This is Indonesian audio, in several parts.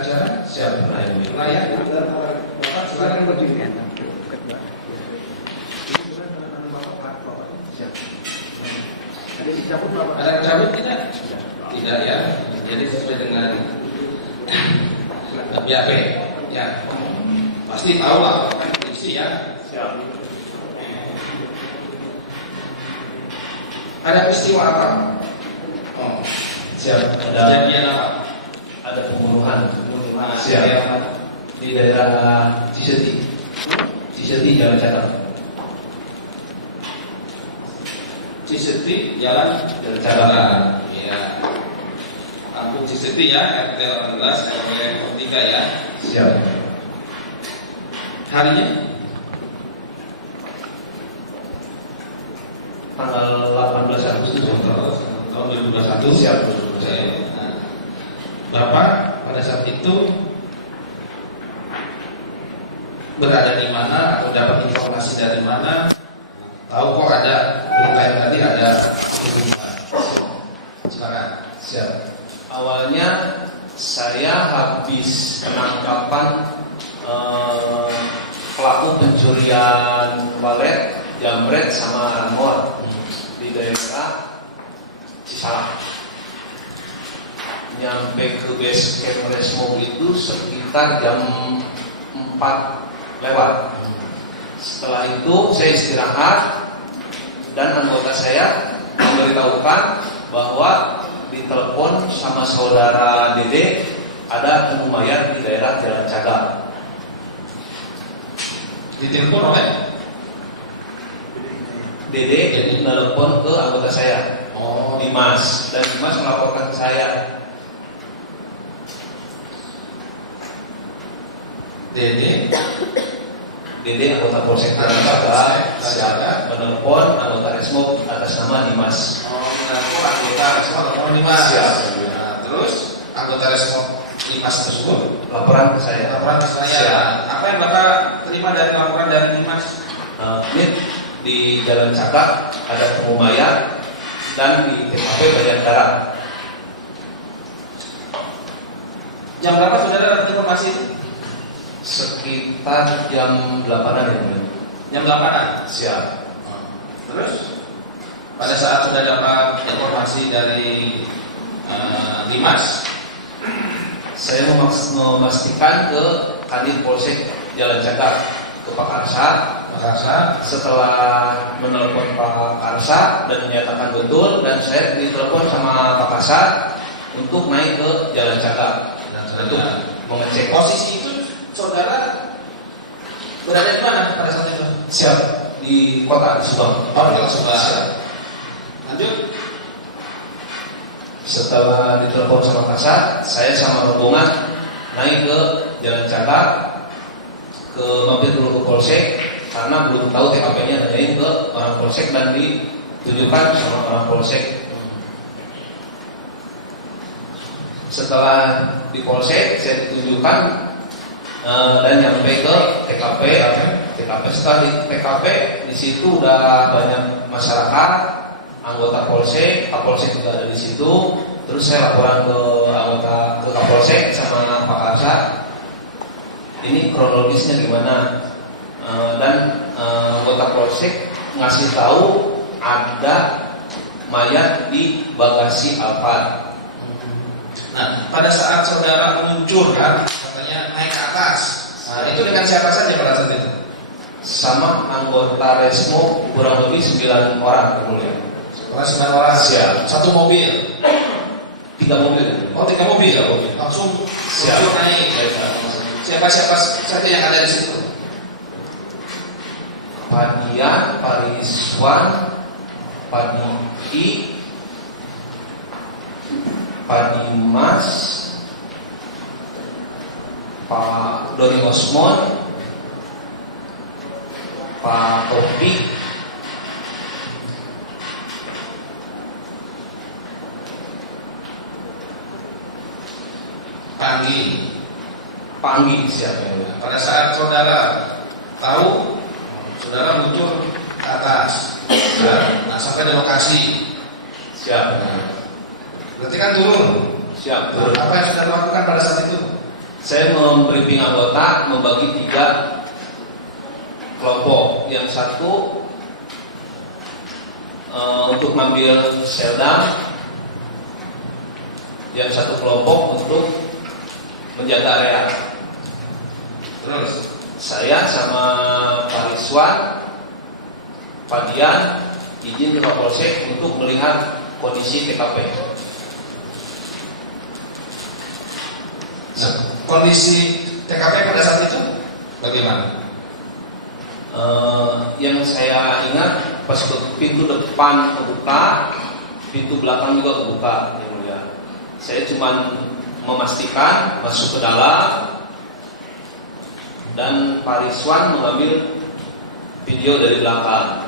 acara? Siap. Layak. Bapak silakan berdiri. Ada cabut tidak? Tidak ya. Jadi sesuai dengan BAP. Ya. Pasti tahu lah kan polisi ya. Siap. Ada peristiwa apa? Oh, Siap. kejadian apa? Ada pembunuhan. Siap. Di daerah Ciseti Jalan Catat. Ciseti Jalan Catat. Ya. Kampung Ciseti ya, RT 18 RW 3 ya. Siap. Harinya Tanggal 18 Agustus tahun 2021. Siap. Nah, Bapak pada saat itu berada di mana atau dapat informasi dari mana? Tahu kok ada berita yang tadi ada pembunuhan. Silakan. Siap. Awalnya saya habis penangkapan pelaku pencurian walet, jambret sama ramuan di daerah Cisalah. Nyampe ke base camp Resmo itu sekitar jam 4 lewat. Setelah itu saya istirahat dan anggota saya memberitahukan bahwa ditelepon sama saudara Dede ada ketemu mayat di daerah Jalan Cagat. Ditelepon oleh Dede jadi menelepon ke anggota saya, Dimas, dan Dimas melaporkan ke saya. Dede anggota Polsek Jalan Cagat menelepon anggota Resmo atas nama Dimas. menelpon anggota Resmo nomor 5. Siap. Nah, terus anggota Resmo 5 tersebut Laporan ke saya. laporan ke saya. Siap. Apa yang Bapak terima dari laporan dari Dimas? Ini di Jalan Cagat ada ketemu mayat dan di TKP banyak darah. Jam berapa saudara dapat informasi itu? Sekitar jam 8-an ya. Jam 8-an. Siap. Terus pada saat sudah dapat informasi dari Dimas, Saya memastikan ke Kadif Polsek Jalan Cagat, ke Pak Karsa. Setelah menelpon Pak Karsa dan menyatakan betul, dan saya ditelepon sama Pak Karsa untuk naik ke Jalan Cagat untuk mengecek. posisi itu saudara berada di mana pada saat itu? Siap, di kota Subang. Di Subang. Lanjut. Setelah ditelepon sama Kasat, saya sama rombongan naik ke Jalan Cagat, ke mampir dulu ke Polsek karena belum tahu TKP-nya, nanyain ke orang Polsek dan ditunjukkan sama orang Polsek. Setelah di Polsek saya ditunjukkan dan nyampe ke TKP. Setelah di TKP di situ udah banyak masyarakat, anggota Polsek, Kapolsek juga ada di situ. Terus saya laporan ke anggota ke Kapolsek sama Pak Karsa. Ini kronologisnya gimana? Dan anggota Polsek ngasih tahu ada mayat di bagasi Alphard. Nah, pada saat saudara meluncur kan, katanya naik ke atas. Nah, itu dengan siapa saja pada saat itu? Sama anggota Resmo kurang lebih 9 orang kemudian. 9 orang. Siap. Satu mobil. 3 mobil. Oh, 3 mobil. Langsung Siap. luncur naik. Siapa-siapa saja yang ada di situ? Padian, Pariswan, Padi, Padimas, Pak Doni Osmon, Pak Topi, Panggi siapa ya? Pada saat saudara tahu, saudara meluncur ke atas. Nah, sampai di lokasi. Siap. Berarti kan turun. Siap. Apa yang saudara lakukan pada saat itu? Saya membriefing anggota membagi 3 kelompok. Yang satu untuk mengambil seldam, yang satu kelompok untuk menjaga area. Terus Saya sama Pak Rizwan, Pak Dian izin ke Kapolsek untuk melihat kondisi TKP. nah, kondisi TKP pada saat itu bagaimana? Yang saya ingat pas pintu depan kebuka, pintu belakang juga kebuka, yang mulia. Saya cuma memastikan masuk ke dalam, dan Pak Rizwan mengambil video dari belakang.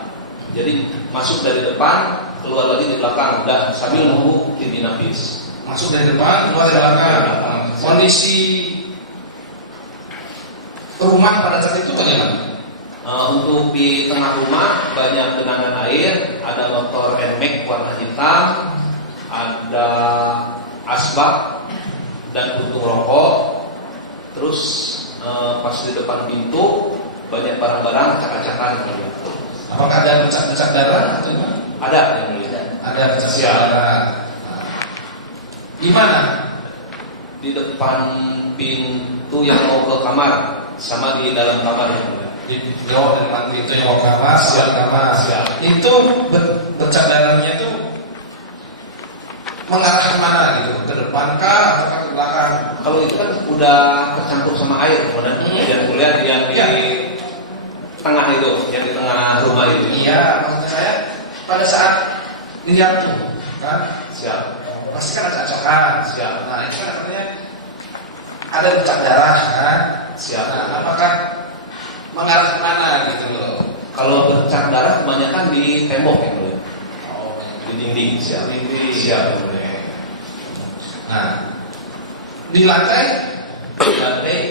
Jadi masuk dari depan, keluar lagi di belakang, udah sambil nunggu tim Inafis. Masuk dari depan, keluar dari belakang. Kondisi rumah pada saat itu bagaimana? Untuk di tengah rumah banyak genangan air, ada motor NMAX warna hitam, ada asbak dan puntung rokok. Terus pas di depan pintu banyak barang-barang acak-acakan. Apakah ada becak-becak darah atau gimana? Ada yang mulia. Ada becak darah. Di mana? Di depan pintu yang mau ke kamar sama di dalam kamar yang mulia. Di depan pintu yang mau kamar, Siap. kamar. Siap. Itu becak darahnya itu mengarah kemana gitu? Ke depan kah atau ke belakang? Kalau itu kan udah tercampur sama air, kemudian yang kuliah yang di tengah itu, yang di tengah rumah itu. Iya, maksud saya pada saat lihat tuh kan, Siap. pasti kan ada acokan. Siap. Nah itu kan artinya ada becak darah kan. Siap. Nah, apakah mengarah kemana gitu loh? Kalau bercak darah kebanyakan di tembok ya mulia. Oh, Di dinding. Siap. Dinding. Siap. Mulia. nah di lantai,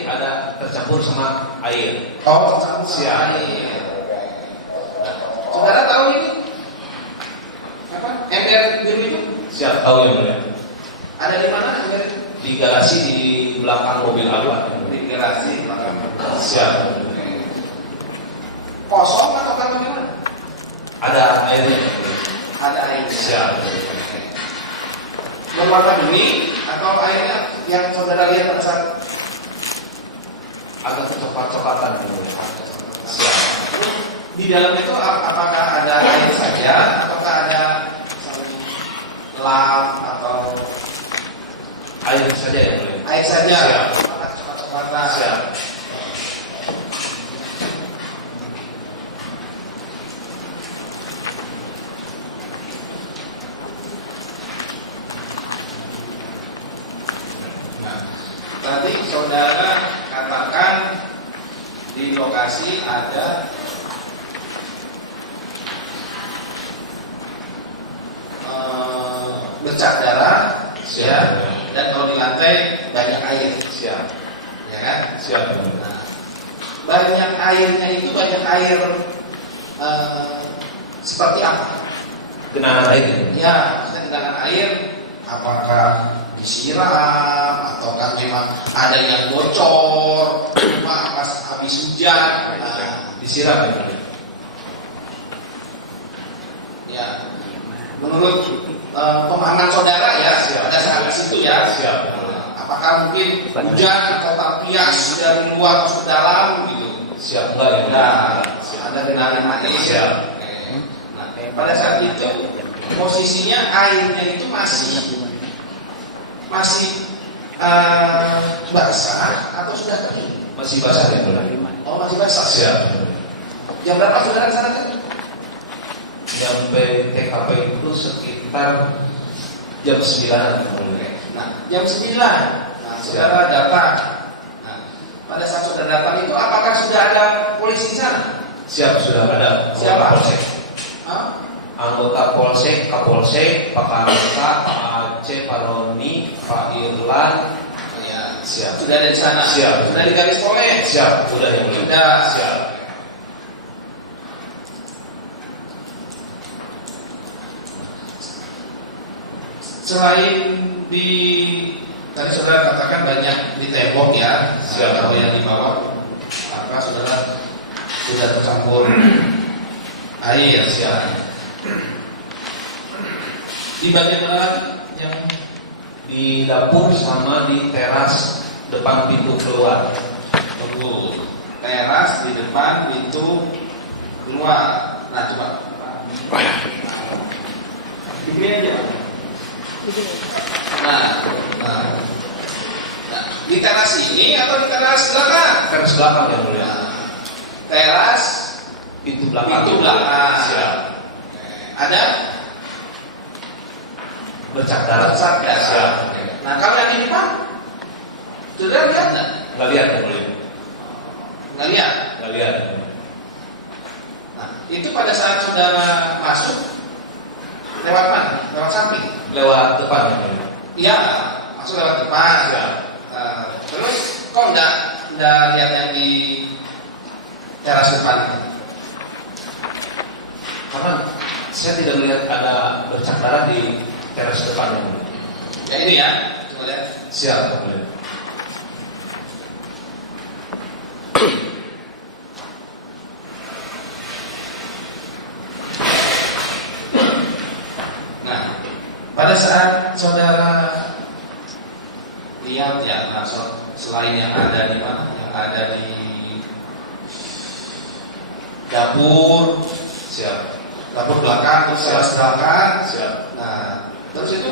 ada tercampur sama air. oh tercampur Siap. sama air. Saudara tahu ini apa? Ember biru itu Siap. Tahu ya mulia. ada di mana ember itu? Di garasi di belakang mobil apa? Di garasi belakang. Siap. Kosong atau bagaimana? Ada airnya. Ada air. Siap. Berwarna bening atau airnya yang saudara lihat pada saat Agak coklat-coklatan ya mulia. Siap. di dalam itu apakah ada air saja, apakah ada misalnya lap atau Air saja ya mulia. air saja? Siap. Apakah coklat-coklatan? Siap. Nah, tadi saudara katakan di lokasi ada bercak darah, Siap. ya, dan kalau di lantai banyak air, Siap. ya kan? Siap. Nah, banyak airnya itu banyak air seperti apa? Genangan air ya. Ya, maksudnya genangan air apakah disiram ataukah memang ada yang bocor cuma pas habis hujan? Nah, Disiram ya mulia. ya, menurut pemahaman saudara ya, Siap. pada saat itu ya, Siap. apakah mungkin hujan atau tampias dari luar masuk ke dalam gitu? Siap enggak ya? Nah, Siap. ada genangan air. Siap. Nah, pada saat itu posisinya airnya itu masih basah atau sudah kering? Masih basah ya mulia. Oh, masih basah. Siap. Jam berapa saudara kesana kan? Sampai TKP itu sekitar jam 9-an. Nah, jam 9. Nah, saudara datang. Nah, pada saat saudara datang itu apakah sudah ada polisi di sana? Siap, sudah ada. Siapa? Anggota Polsek. Hah? Anggota Polsek, Kapolsek, Pak Karta, Pak Aceh, Pak Roni, Pak Irlan. Ya, Siap. sudah ada di sana. Siap. Sudah di garis polres. Siap, udah ya mulia. Sudah. Siap. Selain di tadi saudara katakan banyak di tembok ya, Siap. atau yang di bawah, maka saudara sudah tercampur air. Siap. Di bagian mana lagi? Yang Di dapur sama di teras depan pintu keluar. tunggu, teras di depan pintu keluar. Nah coba. Begini aja. Nah, di teras ini atau di teras belakang? Teras belakang yang mulia. Teras Pintu belakang. pintu belakang. Siap. Ada Bercak darah. bercat darah. Siap. Nah kalau yang ini Pak, saudara lihat nggak? Nggak lihat yang mulia. Nggak lihat. Nggak lihat. Nah itu pada saat saudara masuk lewat mana? Lewat samping. Lewat depan yang mulia. Iya, masuk lewat depan. Ya. Terus kok nggak lihat yang di teras depan? Karena saya tidak melihat ada bercak darah di teras depan yang mulia. Ya ini ya, coba lihat. Siap yang mulia. Nah, pada saat saudara lihat ya, nah, selain yang ada di mana, yang ada di dapur, Siap. dapur belakang, terus teras belakang. Siap. Nah, terus itu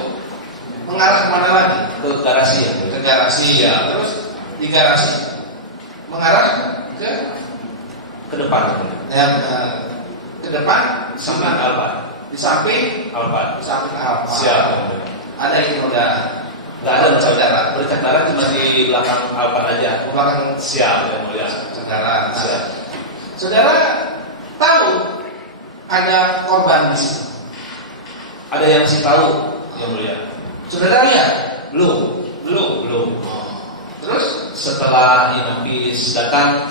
mengarah kemana lagi? Ke garasi yang mulia. Ke garasi ya. Terus di garasi mengarah ke Ke depan yang mulia. ke depan, Samping Alfa. di samping, Alfa. di samping apa? Siap yang mulia. Ada ini udah Nggak ada bercak saudara, darah. Bercak darah cuma di belakang Alfa aja. belakang Siap yang mulia. saudara. Nah, Siap. saudara tahu ada korban di situ. Ada yang masih tahu yang mulia? Saudara lihat? Belum. Belum. Terus Setelah inapis datang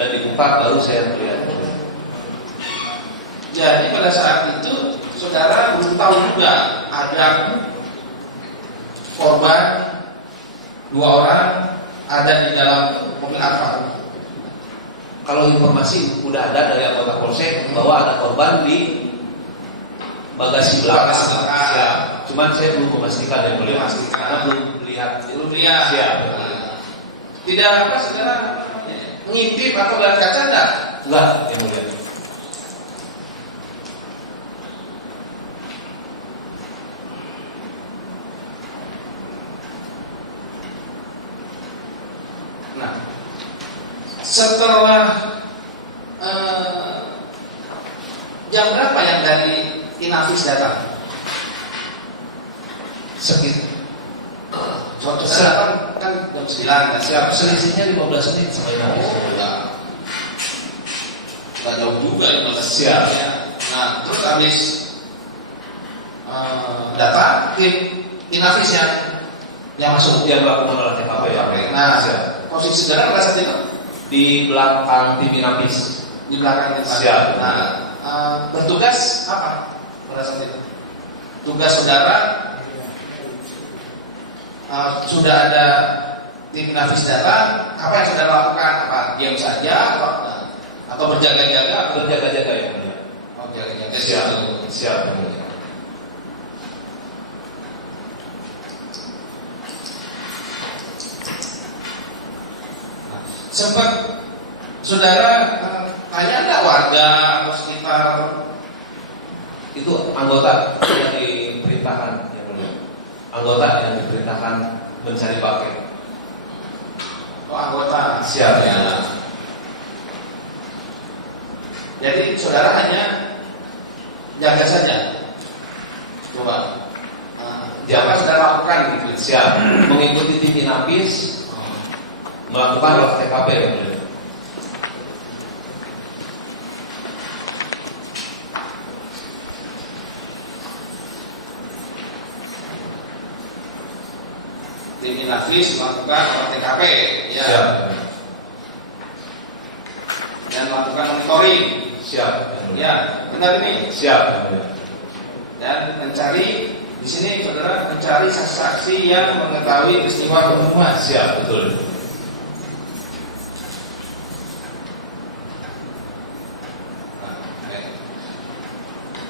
dan dibuka baru saya melihat. jadi pada saat itu saudara belum tahu juga ada korban 2 orang ada di dalam mobil Alfa. Kalau informasi udah ada dari anggota polsek bahwa ada korban di bagasi belakang. Bagasi belakang. Siap. Cuman saya belum memastikan yang mulia. Memastikan. Karena belum lihat. Belum lihat. Siap. Tidak apa saudara ngintip atau lihat kaca enggak? Enggak yang mulia. Nah, setelah jam berapa yang dari Inafis datang? Sekitar Saudara kan jam 9 kan? siap. Selisihnya 15 menit sama inapis. Nggak jauh juga 15 Siap. ya. Nah, terus habis datang tim Inafis yang masuk. Yang melakukan olah TKP. Nah, Siap. posisi saudara pada saat itu Di belakang tim inapis. di belakang kita. Siap. Nah, bertugas apa pada saat itu? Tugas saudara sudah ada tim Inafis datang, apa yang saudara lakukan? Apa diam saja atau berjaga-jaga? Berjaga-jaga yang mulia. Oh, jaga-jaga. Siap. Siap yang mulia. Sempat saudara tanya nggak warga atau sekitar Itu anggota yang diperintahkan yang mulia. Anggota yang diperintahkan mencari pakai. anggota? Siap. Ya. Jadi saudara hanya jaga saja. Coba. Apa yang saudara lakukan gitu? Siap. Mengikuti tim inapis melakukan olah TKP yang mulia. Tim Inafis melakukan olah TKP, ya. Siap. Dan melakukan monitoring, Siap. ya. Benar ini. Siap yang mulia. Dan mencari Di sini saudara mencari saksi yang mengetahui peristiwa pembunuhan. Siap, betul.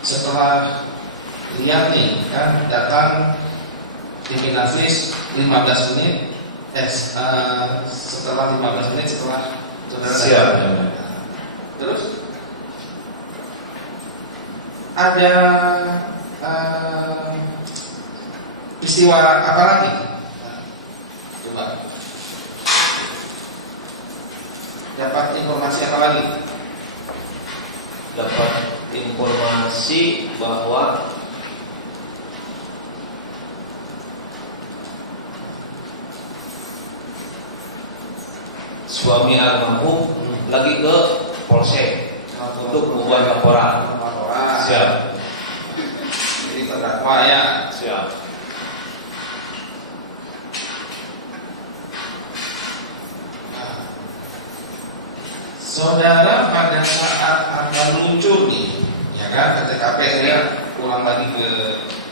Setelah lihat nih kan datang tim Inavis 15 menit setelah 15 menit setelah saudara Siap. datang. Terus ada peristiwa apa lagi? Coba dapat informasi apa lagi? Dapat informasi bahwa suami almarhum lagi ke polsek untuk membuat laporan. Siap. Jadi terdakwa ya. Siap. Saudara pada saat akan meluncur nih, ya kan, ke TKP saya ulang lagi ke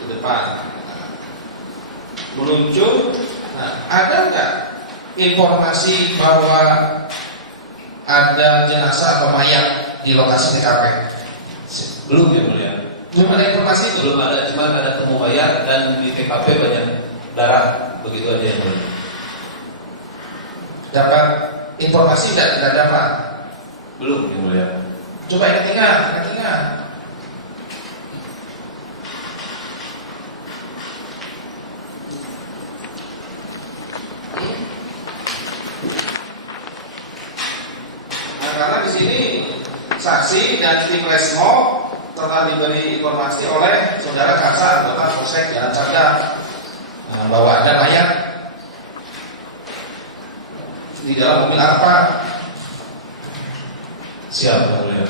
depan. Meluncur, nah, ada nggak informasi bahwa ada jenazah atau mayat di lokasi TKP? Belum ya mulia. Belum ada informasi itu. Belum ada, cuma ada temu mayat dan di TKP banyak darah, begitu aja yang mulia. Dapat informasi tidak dapat. Belum yang mulia. Coba ingat. Nah, karena di sini saksi dan tim Resmo telah diberi informasi oleh saudara Kasar, anggota Polsek Jalan Sagak, bahwa ada mayat di dalam mobil apa? Siap yang mulia.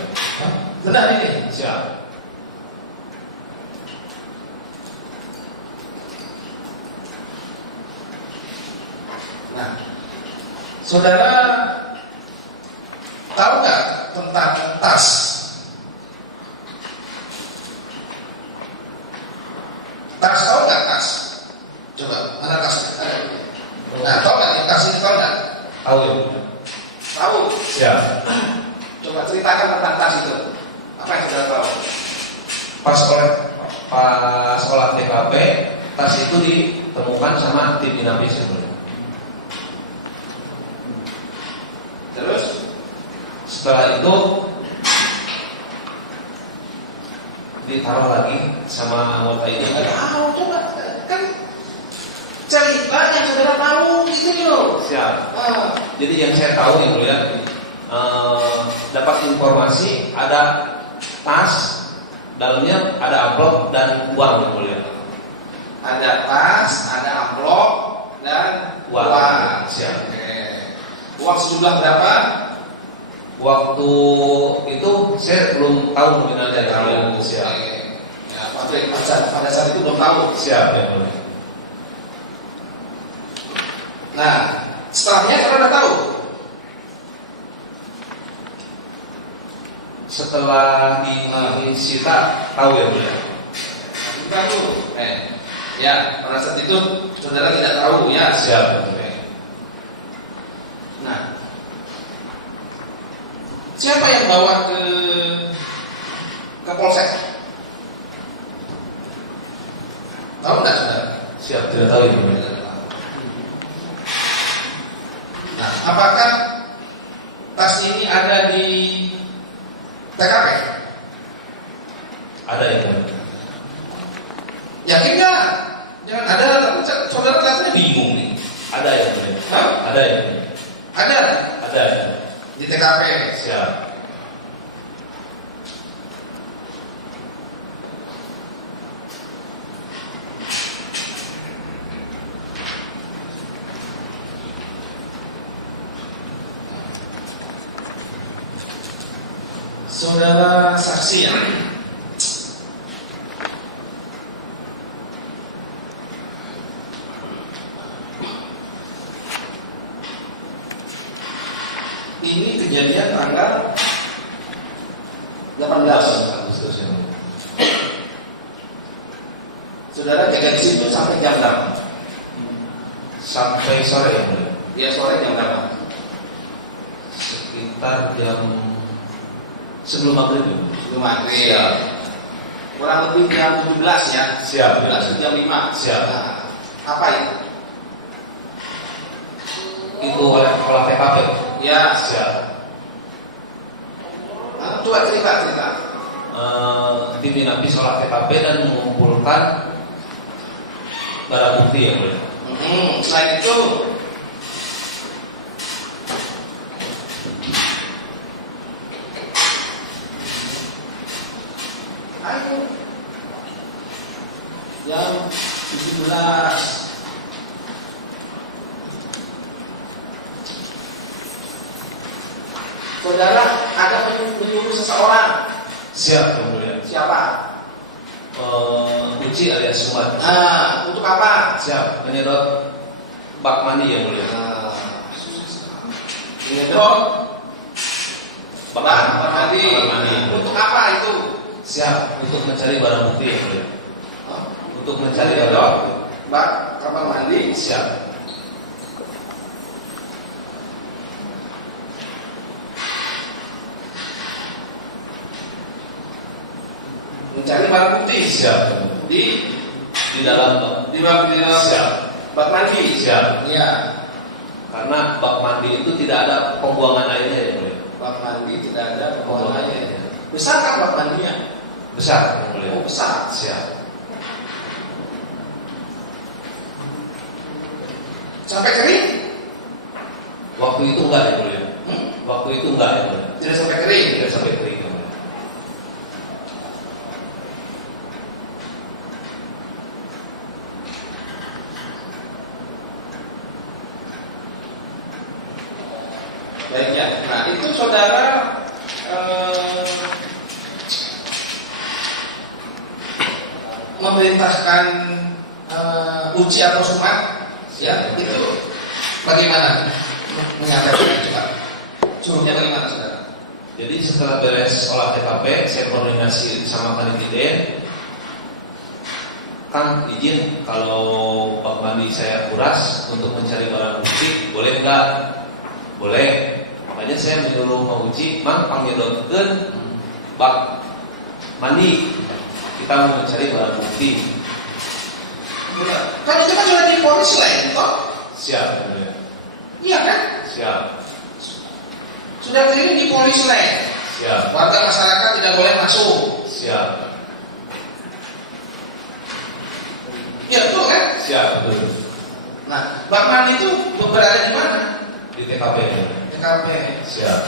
Benar ini? Siap. Nah, saudara tahu nggak tentang tas? Tas tahu nggak tas? Coba mana tasnya? Nah, tahu nggak yang tas ini tahu nggak? Tahu ya mulia. Tahu. Siap. Coba ceritakan tentang tas itu. Apa yang saudara tahu? Pas olah TKP, tas itu ditemukan sama tim Inavis yang mulia. Terus Setelah itu ditaruh lagi sama anggota ini. tahu, coba kan cerita yang saudara tahu gitu loh. Siap. Ah, Jadi yang saya tahu yang mulia, dapat informasi ada tas, dalamnya ada amplop dan uang yang mulia. ada tas, ada amplop dan uang. Siap. Oke. Uang sejumlah berapa? Waktu itu saya belum tahu nominalnya yang mulia. Siap. Oke. Ya, pada saat itu belum tahu. Siap yang mulia. Nah, setelahnya kita udah tahu. Setelah disita tahu yang mulia. Tahu. Ya, pada saat itu saudara tidak tahu ya. Siap yang mulia. Nah, siapa yang bawa ke polsek? Tahu nggak saudara? Siap, tidak tahu yang mulia. Nah, apakah tas ini ada di TKP? Ada yang mulia. Yakin nggak? Jangan ada, tapi saudara kelihatannya bingung nih. Ada yang mulia. Hah? Ada yang mulia. Ada Ada. di TKP. Siap. Saudara saksi ya. Ini kejadian tanggal 18 Agustus yang mulia. Saudara jaga di situ sampai jam berapa? Sampai sore yang mulia. Ya sore jam berapa? Sekitar jam sebelum maghrib. Sebelum maghrib. Ya. Kurang lebih jam 17 ya. Siap. 17 jam 5. Siap. Nah, apa itu? Itu olah TKP. Ya. Siap. Nah, coba cerita. Tim Inafis olah TKP dan mengumpulkan barang bukti yang mulia. Selain itu, ayo jam 17. Saudara ada menyuruh seseorang. Siap yang mulia. Siapa? Uci alias Sumat. Untuk apa? Siap. Menyedot bak mandi yang mulia. Menyedot bak mandi. mandi. Untuk apa itu? Siap. Untuk mencari barang bukti yang mulia. Untuk mencari barang bukti. Bak kamar mandi. Siap. Mencari barang bukti. Siap. Di dalam dalam siap. bak mandi. Siap. Iya. Karena bak mandi itu tidak ada pembuangan airnya ya mulia. Bak mandi tidak ada pembuangannya. Besar kan bak mandinya? Besar yang mulia. Oh besar. Siap. Sampai kering? Waktu itu enggak ya mulia. Waktu itu enggak ya mulia. Tidak sampai kering. Tidak sampai kering ya mulia. Baik ya. Nah itu saudara memerintahkan Uci atau Sumat, ya itu bagaimana menyampaikan coba? Suruhnya bagaimana saudara? Jadi setelah beres olah TKP, saya koordinasi sama Kanitiden. Kang izin kalau bak mandi saya kuras untuk mencari barang bukti, boleh enggak? Boleh. Makanya saya menyuruh Mang Uci, Mang panggilkan bak mandi. Kita mau mencari barang bukti. Kan itu kan sudah diponis lain, toh? Siap. Iya kan? Siap. Sudah ini diponis lain. Siap. Warga masyarakat tidak boleh masuk. Siap. Ya betul kan? Siap, betul. Nah, bak mandi itu berada di mana? Di TKP. TKP. Siap.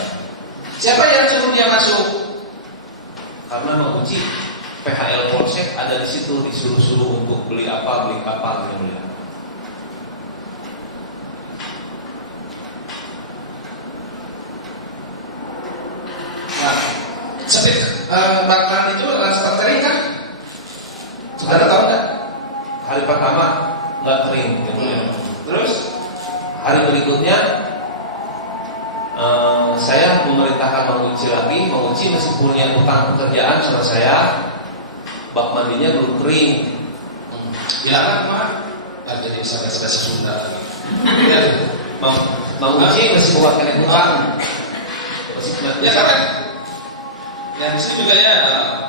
Siapa yang suruh dia masuk? Karena Mang Uci PHL Polsek ada di situ, disuruh-suruh untuk beli apa yang mulia. Nah, sepit bak mandi itu adalah sempat kering kan? Saudara tahu nggak? Hari pertama nggak kering, yang mulia. Terus Hari berikutnya saya memerintahkan Mang Uci lagi. Mang Uci masih punya utang pekerjaan sama saya. Bak mandinya belum kering. bilangan mah jadi bahasa Sunda lagi. Ya, Mang Uci masih buat kena utang. ya kan? Ya di sini juga ya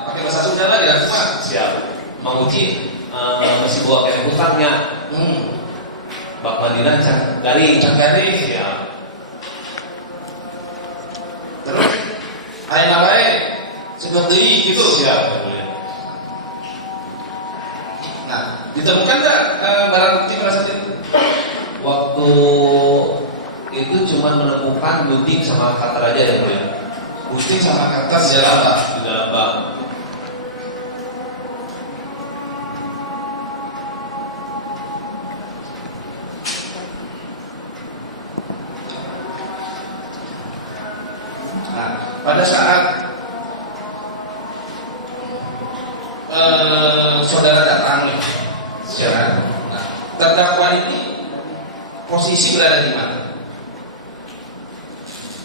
pakai bahasa Sunda lagi ya semua. Siap. Mang Uci masih buat kena utangnya. Bak mandinya garing. Siap. Terus ayo nawae seperti gitu. Siap. Nah, ditemukan nggak barang bukti pada saat itu? Waktu itu cuma menemukan gunting sama cutter aja ya Bu ya. Gunting sama kertas di dalam bak. Di dalam bak. Nah, pada saat saudara datang nih, siapa? Nah, terdakwa ini posisi berada di mana?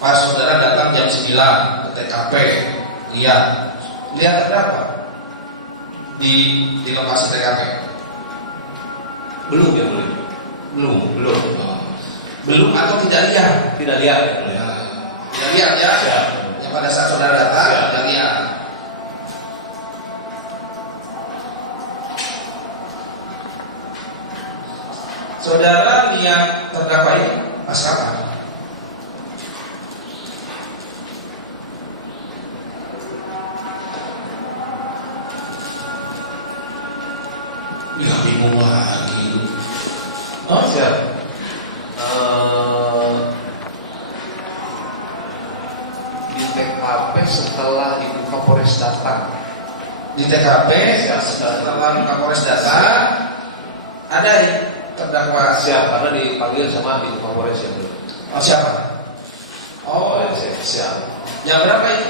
Pas saudara datang jam 9 ke TKP, lihat terdakwa di lokasi TKP. Belum ya boleh. Belum. Belum. Belum atau tidak lihat? Tidak lihat ya boleh. Tidak lihat ya? Siap. Yang pada saat saudara datang Siap. tidak lihat. Saudara lihat terdakwa ini pas kapan? Ya bingung lagi. Oh siap. Di TKP setelah Ibu Kapolres datang. Di TKP Siap. setelah Kapolres datang ada terdakwa Siap, karena dipanggil sama Ibu Kapolres ya bro. oh, siapa? Oh ya, siap. Yang berapa itu?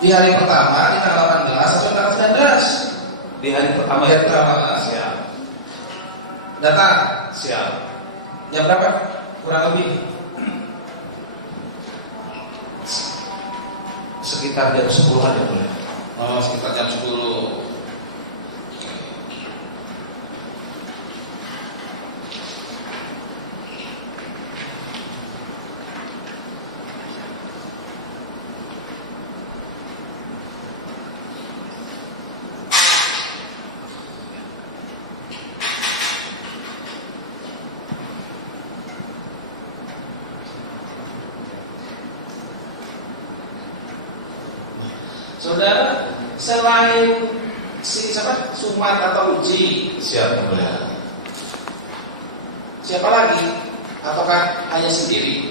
Di hari pertama, di tanggal 18 atau tanggal 19? Di hari pertama Hari itu. pertama. Siap. Datang. Siap. Jam berapa? Kurang lebih Sekitar jam 10-an ya boleh. oh, sekitar jam 10. Saudara, selain siapa? Sumat atau Uji, Siap ya boleh. siapa lagi? Ataukah hanya sendiri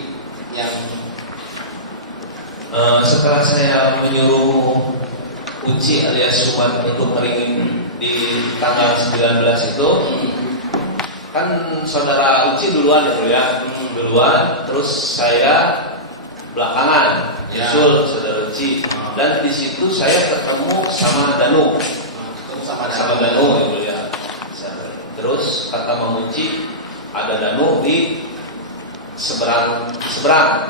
yang Setelah saya menyuruh Uci alias Sumat untuk ngeringin di tanggal 19 itu, kan saudara Uci duluan ya bro ya, duluan, terus saya belakangan, Ya. nyusul saudara Uci, dan di situ saya ketemu sama Danu, sama sama Danu ya bro ya. Terus kata Mang Uci ada Danu di seberang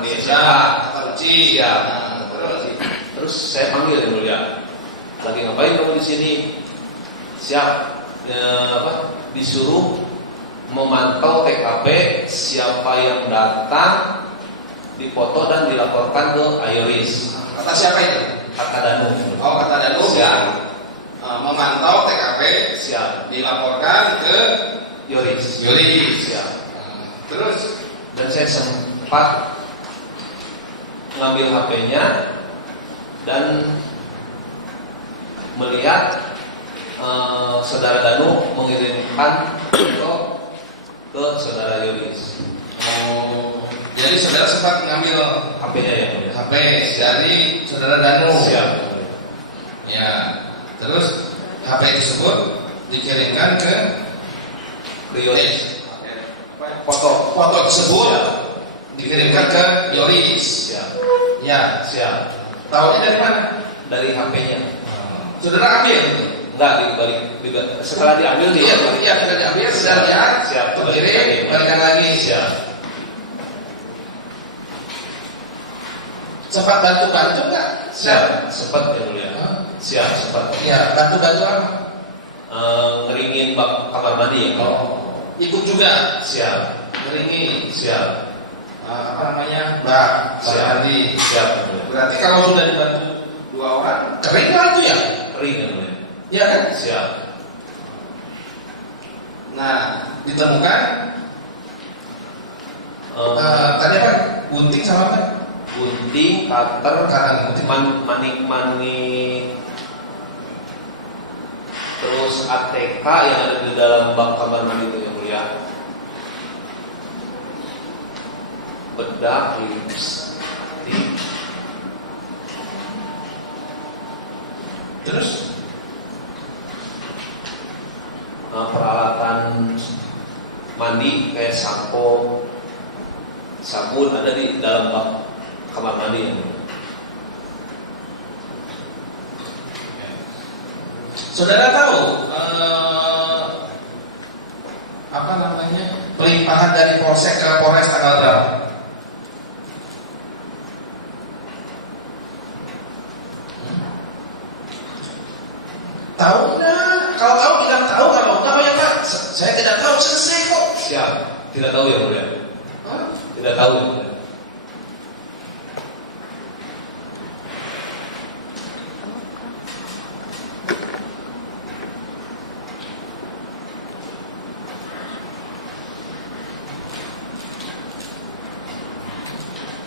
di SMA. atau Uji Iya. Terus Terus saya panggil ya mulia, lagi ngapain kamu di sini? Siap. Disuruh memantau TKP, siapa yang datang, dipoto dan dilaporkan ke Ayoris. kata siapa itu? Kata Danu. Oh, kata Danu Siap. memantau TKP, Siap. dilaporkan ke Yoris. Yoris. Siap. Terus Dan saya sempat ngambil HP-nya dan melihat saudara Danu mengirimkan foto ke saudara Yoris. oh, jadi saudara sempat mengambil HP-nya ya mulia. HP dari saudara Danu. Siap. Ya. Terus HP tersebut dikirimkan ke Yoris. foto tersebut Siap. dikirimkan ke Yoris. Siap. Ya. Siap. Tahunya dari mana? Dari HP-nya. Saudara ambil. Enggak dibalik juga. Setelah diambil Iya, dia. iya sudah diambil, sudah lihat, Siap. kirim, balikan lagi. Siap. Sempat bantu nggak? Siap. Sempat ya mulia. Siap. Sempat. Iya, bantu apa? Ngeringin bak kamar mandi ya. Oh, ikut juga. Siap. Ngeringin. Siap. Apa namanya? Bak Siap. mandi. Siap. Berarti kalau sudah dibantu 2 orang, kering lah itu ya? Kering ya mulia. Iya kan? Siap. Nah, ditemukan tadi apa? Gunting sama apa? Gunting, cutter, Gunting. manik-manik, terus ATK yang ada di dalam bak kamar mandi itu yang mulia. Bedak, lipstick, Terus peralatan mandi kayak sampo, sabun ada di dalam bak kamar mandi ya. saudara tahu apa namanya pelimpahan dari Polsek ke Polres tanggal berapa? Tahu nggak? Kalau tahu bilang tahu, kalau enggak ya Pak, saya tidak Tidak tahu ya mulia. Hah? Tidak tahu ya mulia.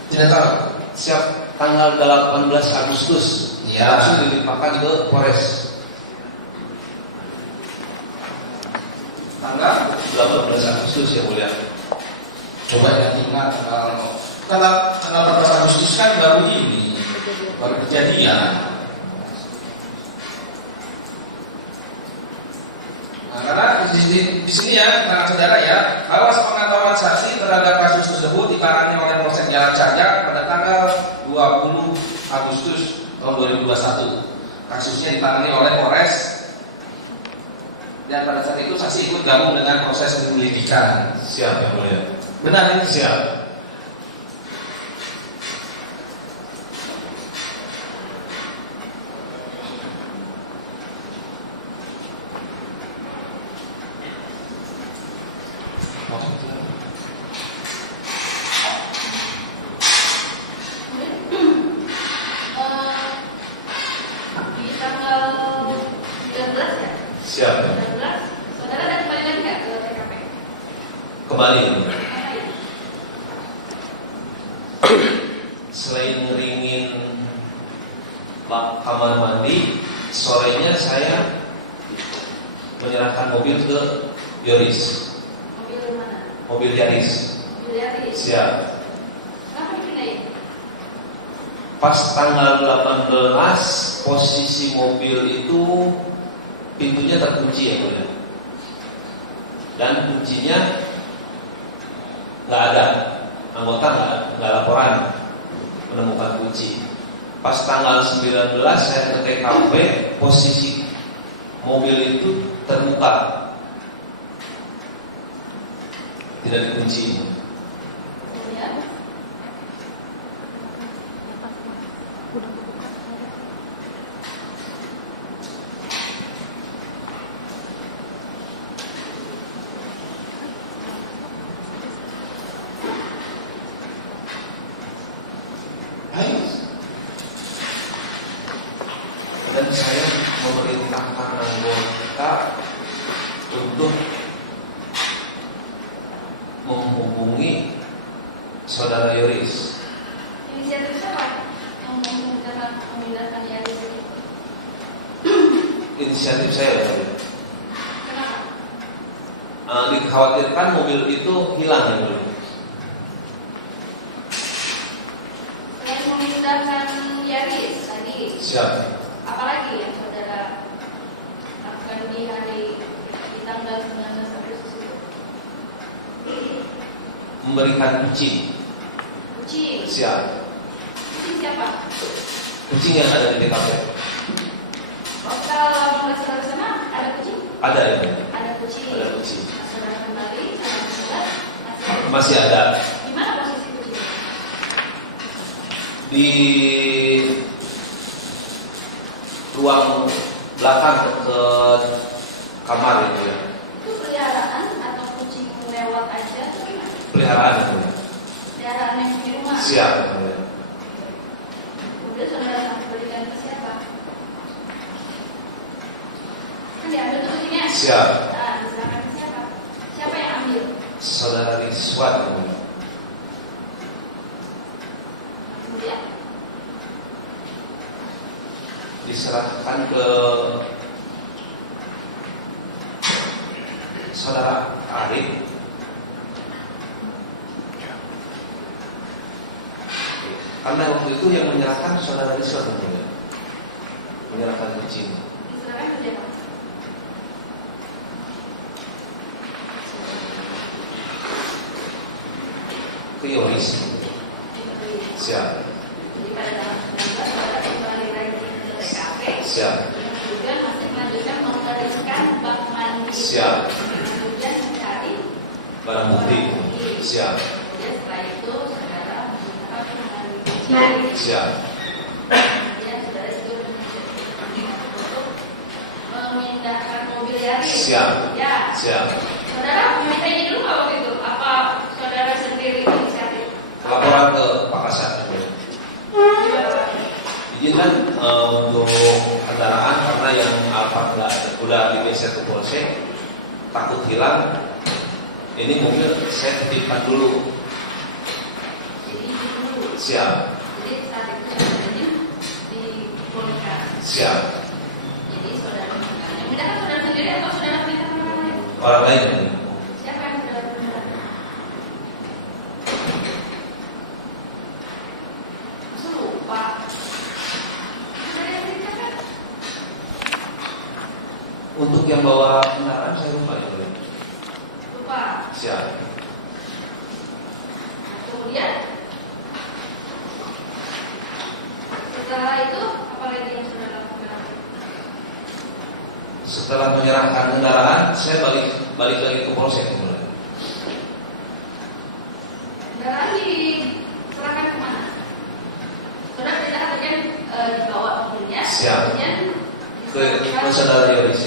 Tidak tahu. Siap tanggal 18 Agustus Ya. langsung dilimpahkan ke Polres. Tanggal 18 Agustus ya mulia. coba ya tinggal tanggal 14 Agustus kan baru ini, baru kejadian. Nah, karena di sini ya, teman saudara ya, awas pengetahuan saksi terhadap kasus tersebut ditangani oleh Polsek Jalan Cagak pada tanggal 20 Agustus tahun 2021. Kasusnya ditangani oleh Polres dan pada saat itu saksi ikut gabung dengan proses penyelidikan. Siap ya mulia. Benar ini? Siap. Di tanggal 19 ya? Siap. 19, saudara ada kembali lagi nggak ke TKP? Kembali ya mulia. Ngapain? Selain ngeringin kamar mandi, sorenya saya menyerahkan mobil ke Yoris, Mobil mana? mobil Yaris. Mobil Yaris. Siap. Kenapa dipindahin? Pas tanggal 18 posisi mobil itu pintunya terkunci ya mulia. Dan kuncinya nggak ada, anggota nggak laporan menemukan kunci. Pas tanggal 19 saya ke TKP, posisi mobil itu terbuka, tidak dikunci. Kemudian Ayo. Dan saya memerintahkan anggota untuk menghubungi saudara Yoris. inisiatif siapa yang memindahkan Yaris itu? Inisiatif saya ya. Kenapa? Dikhawatirkan mobil itu hilang ya mulia. Selain memindahkan Yaris tadi, Siap. apalagi yang saudara lakukan di tanggal 19 Agustus itu? Memberikan kucing. Kucing. Siap. Kucing siapa? Kucing yang ada di TKP. Oh, kalau nggak saudara sana ada kucing? Ada ya mulia. Ada kucing. Ada kucing. Saudara kembali, saudara Masih ada di mana posisi kucing? di ruang belakang ke kamar itu ya. Itu peliharaan atau kucing lewat aja atau gimana? Peliharaan itu ya. Peliharaan yang punya rumah. Siap ya. Kemudian saudara berikan ke siapa? Kan diambil tuh kucingnya. Siap. Nah, diserahkan ke siapa? Siapa yang ambil? Saudara Rizwan ya. Kemudian Diserahkan ke saudara Arif. Karena waktu itu yang menyerahkan saudara Rizwan ya. Menyerahkan kucing. diserahkan ke siapa? Ke Yoris. Siap. Jadi pada tanggal 19 saudara kembali lagi ke TKP. Siap. Kemudian masih melanjutkan memeriksakan bak mandi. Siap. Kemudian mencari Barang bukti. Siap. Kemudian setelah itu saudara meminta mengambil Siap. kemudian saudara itu untuk memindahkan mobil Yaris. Siap. Ya. Siap. Saudara meminta ini dulu nggak waktu itu? Apa inisiatif. Laporan ke Pak Kasat. Izinkan untuk kendaraan karena yang Alphard udah digeser ke Polsek, takut hilang. Ini mobil saya titipkan dulu. Jadi dulu. Siap. Jadi saat itu saudara dipulihkan. Siap. Jadi saudara minta. Yang minta kan saudara sendiri atau saudara minta orang lain? Orang lain. Siapa yang saudara minta? Masa lupa? Saudara yang minta kan? Untuk yang bawa kendaraan saya lupa ya. Lupa. Siap. Kemudian setelah itu apa lagi yang sudah lakukan? Setelah menyerahkan kendaraan, saya balik lagi ke Polsek. Kendaraan diserahkan kemana? Saudara tidak bagian dibawa mobilnya. Siap. Kemudian Ke saudara Yoris.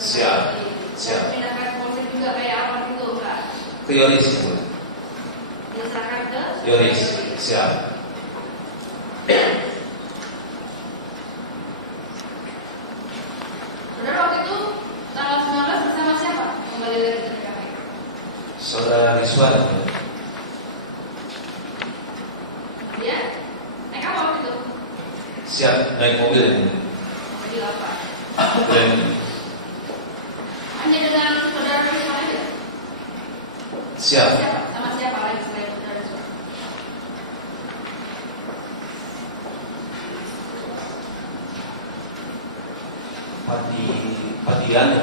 Siap. Siap. Pindahkan ke polsek juga kayak apa gitu enggak? Ke Yoris. Diserahkan ke Yoris. Siap. Saudara waktu itu tanggal 19 bersama siapa? Kembali lagi ke TKP. Saudara Rizwan. Kemudian naik apa waktu itu? Siap naik mobil ini. Mobil apa? Dan Hanya dengan saudara Rizwan aja? siap. Siapa? Sama siapa lagi selain saudara Rizwan? Padian ya.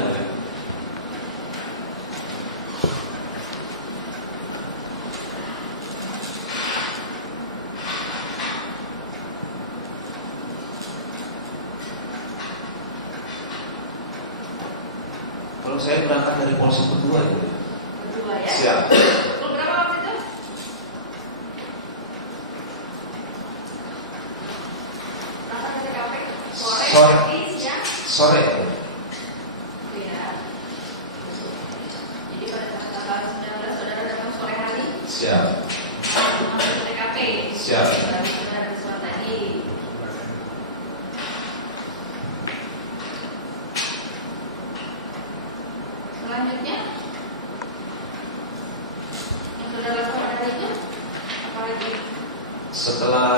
Kalau saya berangkat dari Polsek kedua itu. Berdua ya? Siap. Pukul berapa waktu itu? Berangkat ke TKP? Sore? Sore. Pagi? Siang? Sore. Iya. Jadi pada tanggal 19 saudara datang sore hari Siap. masuk ke TKP. Siap. Dari saudara Rizwan tadi. Selanjutnya yang saudara lakukan pada hari itu apa lagi? Setelah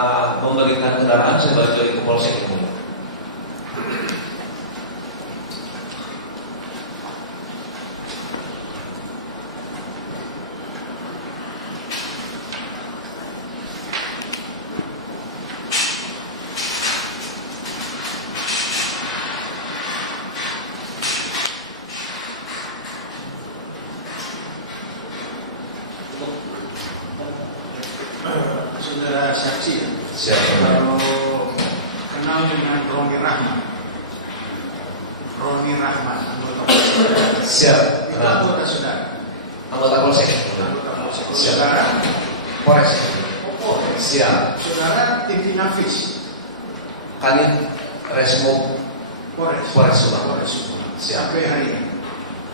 memberikan kendaraan, saya balik lagi ke Polsek itu. Saudara saksi ya, Siap. kalau kenal dengan Roni Rahman, anggota Polsek. Siap. Itu anggota saudara, Anggota Polsek. anggota Polsek. Siap. Saudara, Polres. Polres. Siap. Saudara TV Nafis, Kanit Resmo Polres. Polres Subang. Polres. Siap. Sampai hari ini.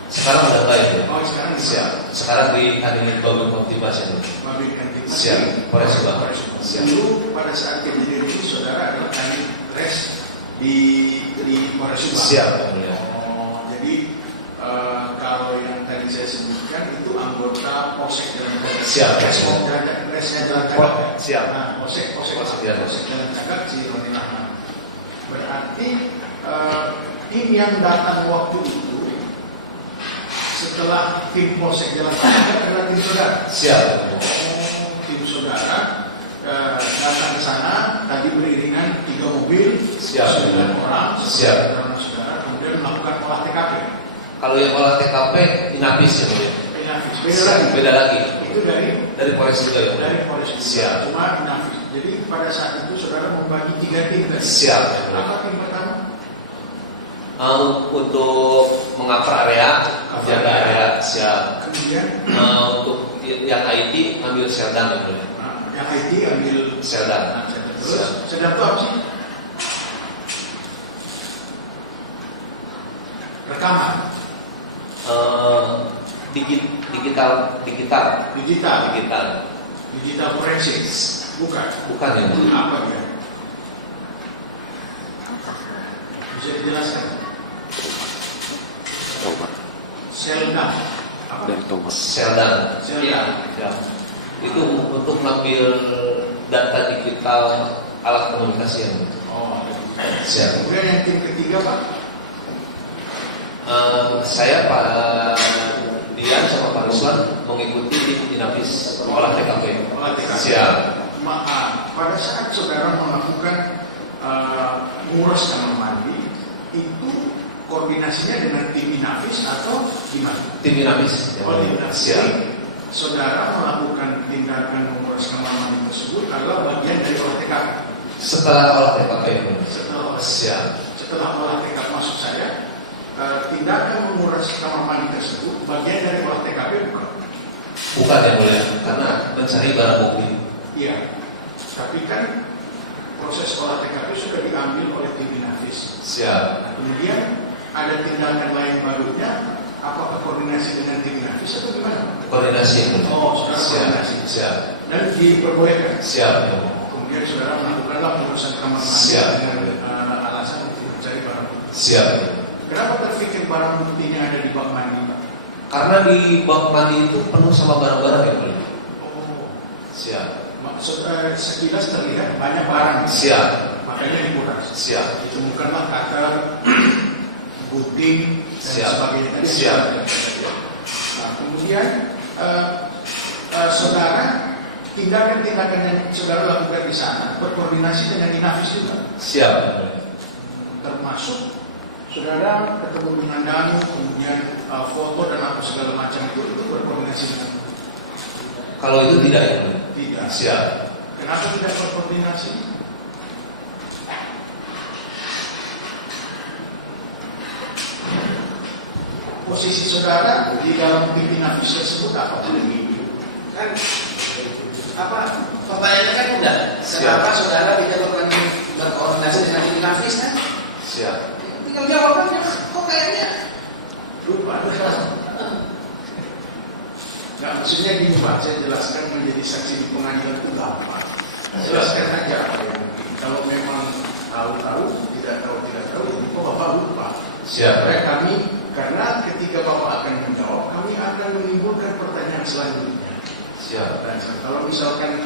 Sekarang udah enggak itu. Oh sekarang Siap. Sekarang di Kanit Babin Motivasi itu. Mobil Kantin. Siap. Polres Subang. Siap. Dulu pada saat kejadian itu saudara adalah Kanit Res di Polres Subang. Siap. Ya. Oh, jadi kalau yang tadi saya sebutkan itu anggota Polsek Jalan Cagak. Siap. Resnya Jalan Cagak. Siap. Nah, Polsek Jalan. Jalan Cagak si Roni Rahman. Berarti tim yang datang waktu itu setelah tim Polsek Jalan Cagak adalah tim saudara. Siap. Oh, tim saudara datang ke sana tadi beriringan 3 mobil, Siap. 9 orang, Siap. saudara, kemudian melakukan olah TKP. Kalau yang olah TKP inapis ya, Bu, ya? Inafis. Beda lagi. Beda lagi. Itu Dari Polres juga ya. Bu? dari Polres. Siap. Cuma Inafis. Jadi pada saat itu saudara membagi 3 tim tadi. Siap. Apa tim pertama? Untuk mengcover area, jaga area. Siap. Kemudian Untuk yang IT ambil Serdan ya, Bu, ya? yang IT ambil Serdan. terus sedang itu apa sih? Rekaman. Digital digital. Digital forensik, bukan? Bukan ya mulia. Apa dia? Bisa dijelaskan? Selda. Apa? Seldan. Ya. Itu untuk mengambil data digital alat komunikasi yang Oh, siap. kemudian yang tim ketiga Pak? Saya Pak Dian sama Pak Ruslan mengikuti tim Inafis olah TKP. Olah TKP. Siap. Pada saat saudara melakukan ngurus kamar mandi, itu koordinasinya dengan tim Inafis atau gimana? Tim Inafis. Oh, tim Inafis. Siap. Saudara melakukan tindakan mengurus kamar mandi tersebut adalah bagian dari olah TKP. Setelah olah TKP. Setelah olah TKP maksud saya, tindakan menguras kamar mandi tersebut bagian dari olah TKP bukan? Bukan yang mulia, karena mencari barang bukti. Iya, tapi kan proses olah TKP sudah diambil oleh tim Inafis. Siap. Nah, kemudian ada tindakan lain barunya, apakah koordinasi dengan tim Inafis atau gimana? Koordinasi yang mulia. Oh, saudara Siap. koordinasi. Siap. Dan diperbolehkan. Siap. Kemudian saudara melakukanlah pengurusan kamar mandi Siap. dengan alasan untuk mencari barang bukti. Siap. Kenapa terpikir barang buktinya ada di bak mandi, Pak? Karena di bak mandi itu penuh sama barang-barang yang mulia. Oh, Siap. maksud sekilas terlihat banyak barang. Siap. Makanya dikuras. Siap. Ditemukanlah cutter, gunting dan Siap. sebagainya. Tadi Siap. Nah, kemudian saudara tindakan-tindakan yang saudara lakukan di sana berkoordinasi dengan Inafis juga. Siap. Termasuk saudara ketemu dengan Danu, kemudian foto dan apa segala macam itu berkoordinasi dengan Kalau itu tidak ya. tidak. Siap. Kenapa tidak berkoordinasi? Posisi saudara di dalam tim Inafis tersebut apa? Kan apa pertanyaannya kan udah kenapa saudara tidak berkoordinasi dengan tim Inafis kan? Siap. Tinggal jawab kan kok kayaknya Lupa. Nah, maksudnya gini Pak, saya jelaskan menjadi saksi di pengadilan itu gampang. Jelaskan aja apa yang kalau memang tahu tidak tahu, kok Bapak lupa. Siap. Karena ketika Bapak akan menjawab, kami akan menimbulkan pertanyaan selanjutnya. Siap. Dan kalau misalkan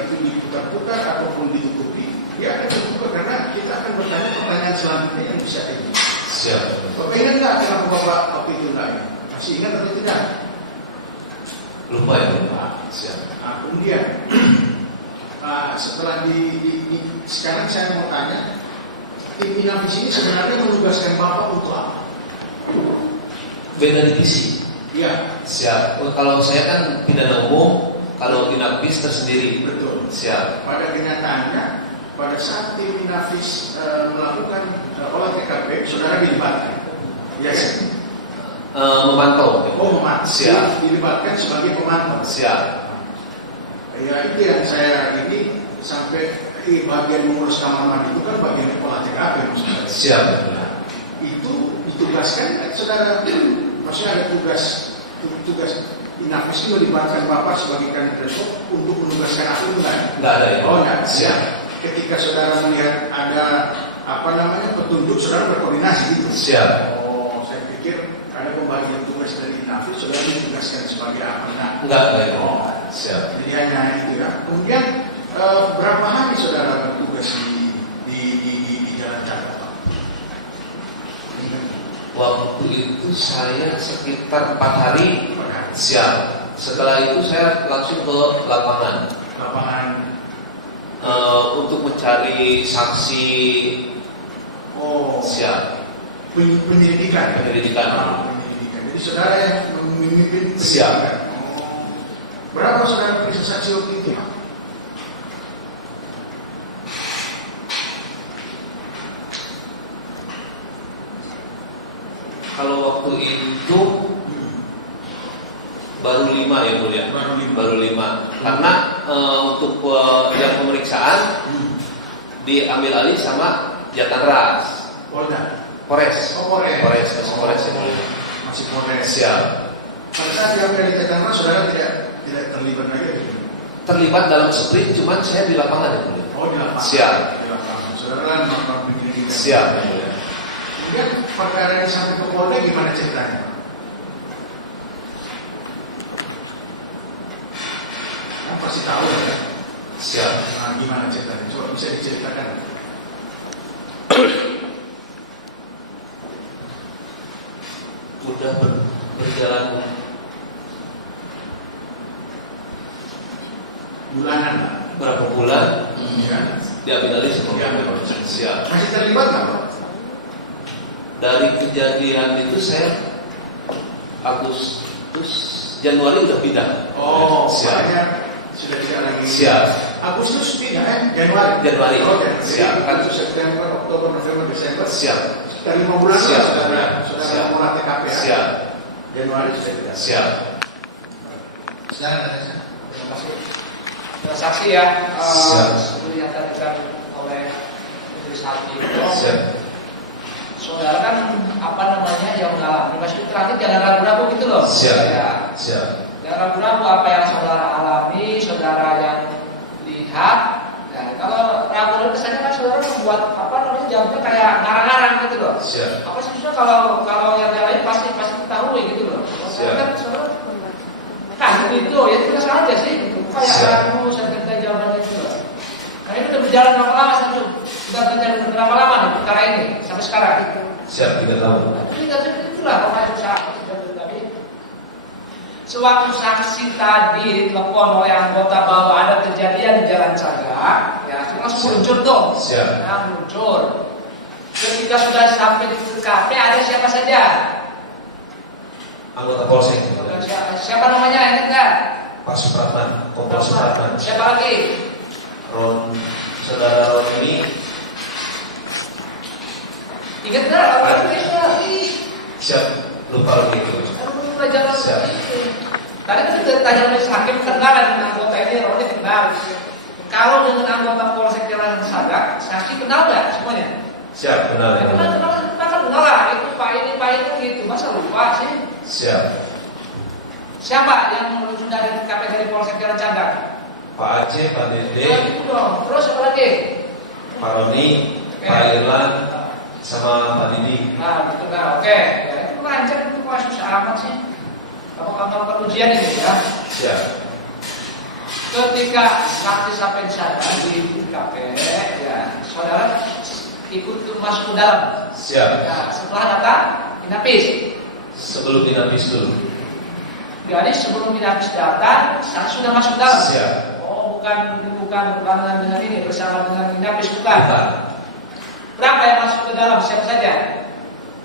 itu diputar-putar ataupun ditutupi, dia akan terbuka karena kita akan bertanya pertanyaan selanjutnya yang bisa ini. Siap. Bapak ingat nggak kenapa Bapak waktu itu enggak? Masih ingat atau tidak? Lupa ya. Siap. Nah, kemudian setelah sekarang saya mau tanya, tim Inafis ini sebenarnya menugaskan Bapak untuk apa? Beda divisi. Iya, Siap. Kalau saya kan pidana umum, kalau Inafis tersendiri. betul. Siap. Pada kenyataannya, pada saat tim Inafis melakukan olah TKP, saudara dilibatkan. Ya kan? Memantau. Oh, memantau. Siap. Dilibatkan sebagai pemantau. Siap. Ya itu yang saya ini sampai bagian mengurus kamar mandi itu kan bagian olah TKP maksudnya. Siap. Itu ditugaskan, saudara, maksudnya ada tugas Inafis itu melibatkan Bapak sebagai kandidat untuk menugaskan aku enggak? Enggak ada ya. Oh enggak. Siap. Ketika saudara melihat ada petunjuk, saudara berkoordinasi gitu. Siap. Oh, saya pikir ada pembagian tugas dari Inafis, saudara ditugaskan sebagai apa? Enggak ya. Oh, Siap. jadi hanya itu ya. Kemudian berapa hari saudara bertugas di Jalan Jakarta? Waktu itu saya sekitar 4 hari. Siap. Setelah itu saya langsung ke lapangan. Untuk mencari saksi. Oh, Siap. penyelidikan. Penyelidikan. Penyelidikan. Jadi saudara yang memimpin Siap. penyelidikan. Oh. Berapa saudara periksa saksi waktu itu? Kalau waktu itu baru 5 ya mulia. Baru 5. Karena untuk yang pemeriksaan diambil alih sama Jatanras. Polda. Polres. Oh, Polres. Polres ya mulia. Masih Polres. Siap. Pada saat yang ditekan mas, saudara tidak terlibat lagi. Terlibat dalam sprint, cuman saya di lapangan ya mulia. Oh di lapangan. Siap. Di lapangan. Saudara kan melakukan penyelidikan. Siap ya mulia. Kemudian perkara ini sampai ke Polda gimana ceritanya? Kamu pasti tahu ya. Siap. Nah, gimana ceritanya? Coba bisa diceritakan. Udah berjalan Bulanan Pak. berapa bulan Ya. diambil alih sama Diambil Polda. alih. Siap. Masih terlibat nggak Pak? Dari kejadian itu saya Agustus Januari udah pindah. Oh, siap. makanya sudah tidak lagi. Siap. Agustus pindah Januari. Januari. Oh, Januari. Siap. Agustus, September, Oktober, November, Desember. Siap. Dari 5 bulan Siap. sudah Siap. mulai TKP ya. Siap. Januari sudah tidak. Siap. Terima kasih. Transaksi ya, Siap. seperti yang tadi oleh Majelis Hakim. Siap. Saudara kan yang mengalami, maksudnya terakhir jangan ragu-ragu gitu loh. Siap. Ya. Siap. Jangan ragu-ragu apa yang saudara alami, saudara yang lihat. Ya, kalau ragu-ragu kesannya kan saudara membuat jawabnya kayak ngarang-ngarang gitu loh. Siap. Apa sih kalau yang lain pasti ketahui gitu loh. Siap. Kan saudara kan itu ya jelas aja sih. Kayak ragu saya minta jawabannya itu loh. Nah ini udah berjalan berapa lama sudah terjadi berapa lama nih perkara ini sampai sekarang? Siap, 3 tahun. Jadi nggak seperti itulah pokoknya usaha sudah tadi. Sewaktu saksi tadi ditelepon oleh anggota bahwa ada kejadian di Jalan Cagak, ya langsung muncul dong. Siap. Nah muncul. Ketika sudah sampai di TKP ada siapa saja? Anggota Polsek. Siapa namanya ingat nggak? Pak Supratman, Kompol Supratman. Siapa lagi? Saudara Ron ini Ingat nggak? Apa itu? siap, lupa lagi itu. Aduh, pelajaran Siap. itu. Tadi kan sudah tanya oleh hakim kenal dengan anggota ini, Roni kenal. Kalau dengan anggota Polsek Jalan Cagak, saksi kenal nggak semuanya? Siap, benar ya. Kenal lah. Itu Pak ini gitu. Masa lupa sih? Siap. Siapa yang menuju dari TKP dari Polsek Jalan Cagak? Pak Aceh, Pak Dede, Itu dong. Terus apa lagi? Pak Roni, Pak Irlan, sama Pak Didi. Nah, gitu kan. Oke. Ya, itu lancar itu mah susah amat sih. Apa ujian ini ya? Siap. Ketika saksi sampai di sana di TKP, ya saudara ikut masuk ke dalam. Siap. Ya, setelah datang Inapis. Sebelum dinapis dulu. Jadi sebelum Inapis datang, saksi sudah masuk dalam. Siap. Oh, bukan dengan ini bersama dengan Inapis bukan. Bukan. Berapa yang masuk ke dalam? Siapa saja?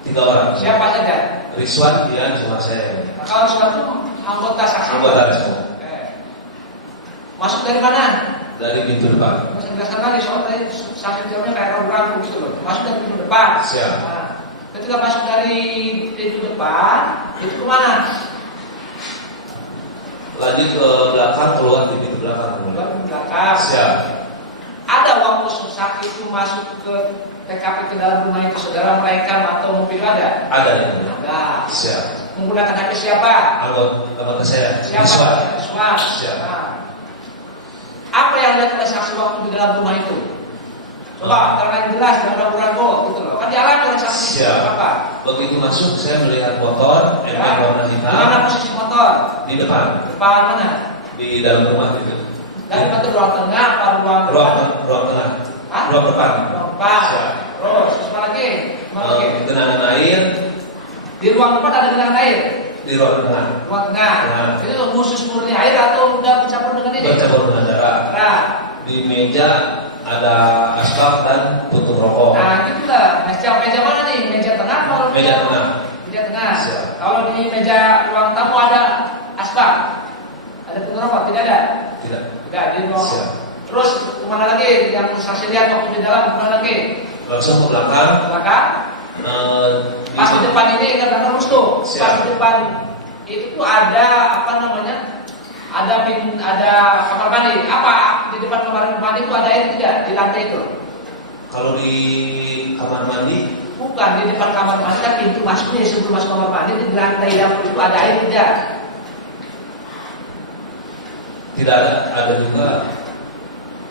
3 orang. Siapa saja? Rizwan, Dian, cuma saya. Nah, kalau suatu anggota saksi. Anggota Rizwan. Oke. Masuk dari mana? Dari pintu depan. Masih jelaskan lagi soal tadi saksi jawabnya kayak ragu-ragu gitu loh. Masuk dari pintu depan. Siap. Nah, ketika masuk dari pintu depan, itu kemana? Lagi ke belakang, keluar di pintu belakang. Keluar ke belakang. Siap. Ada waktu saksi itu masuk ke TKP ke dalam rumah itu saudara merekam atau mobil ada? Ada ya. Ada. Siap. Menggunakan HP siapa? Anggota saya. Siapa? Rizwan. Rizwan. Siap. Nah, apa yang dilihat oleh saksi waktu di dalam rumah itu? Coba, karena yang jelas, jangan ragu-ragu gitu loh. Kan dialami oleh saksi. Siap. Apa? Begitu masuk saya melihat motor MT warna Di hitam mana posisi motor? di depan, Depan mana? di dalam rumah itu. Dari itu ruang tengah apa ruang depan? Ruang tengah. Hah? Ruang depan. Ruang depan. Siap. Terus, apa lagi? Apa lagi? Genangan air Di ruang depan ada genangan air. di ruang tengah. Ruang tengah. Nah. Itu khusus murni air atau udah bercampur dengan ini? Bercampur dengan darah. Nah, Di meja ada aspal dan puntung rokok. nah itulah. Meja mana nih? Meja tengah atau Meja tengah. Meja tengah. Siap. Kalau di meja ruang tamu ada aspal. Ada puntung rokok? Tidak ada. Tidak. Tidak di ruang. Siap. Terus kemana lagi yang saksi lihat waktu di dalam kemana lagi? Langsung ke belakang. Belakang. Pas di depan ini kan lurus tuh. Siap. Pas di depan itu tuh ada apa namanya? Ada kamar mandi. Apa di depan kamar mandi itu ada air tidak di lantai itu? Kalau di kamar mandi Bukan di depan kamar mandi kan pintu masuknya sebelum masuk kamar mandi di lantai dapur itu ada air tidak? Tidak ada juga.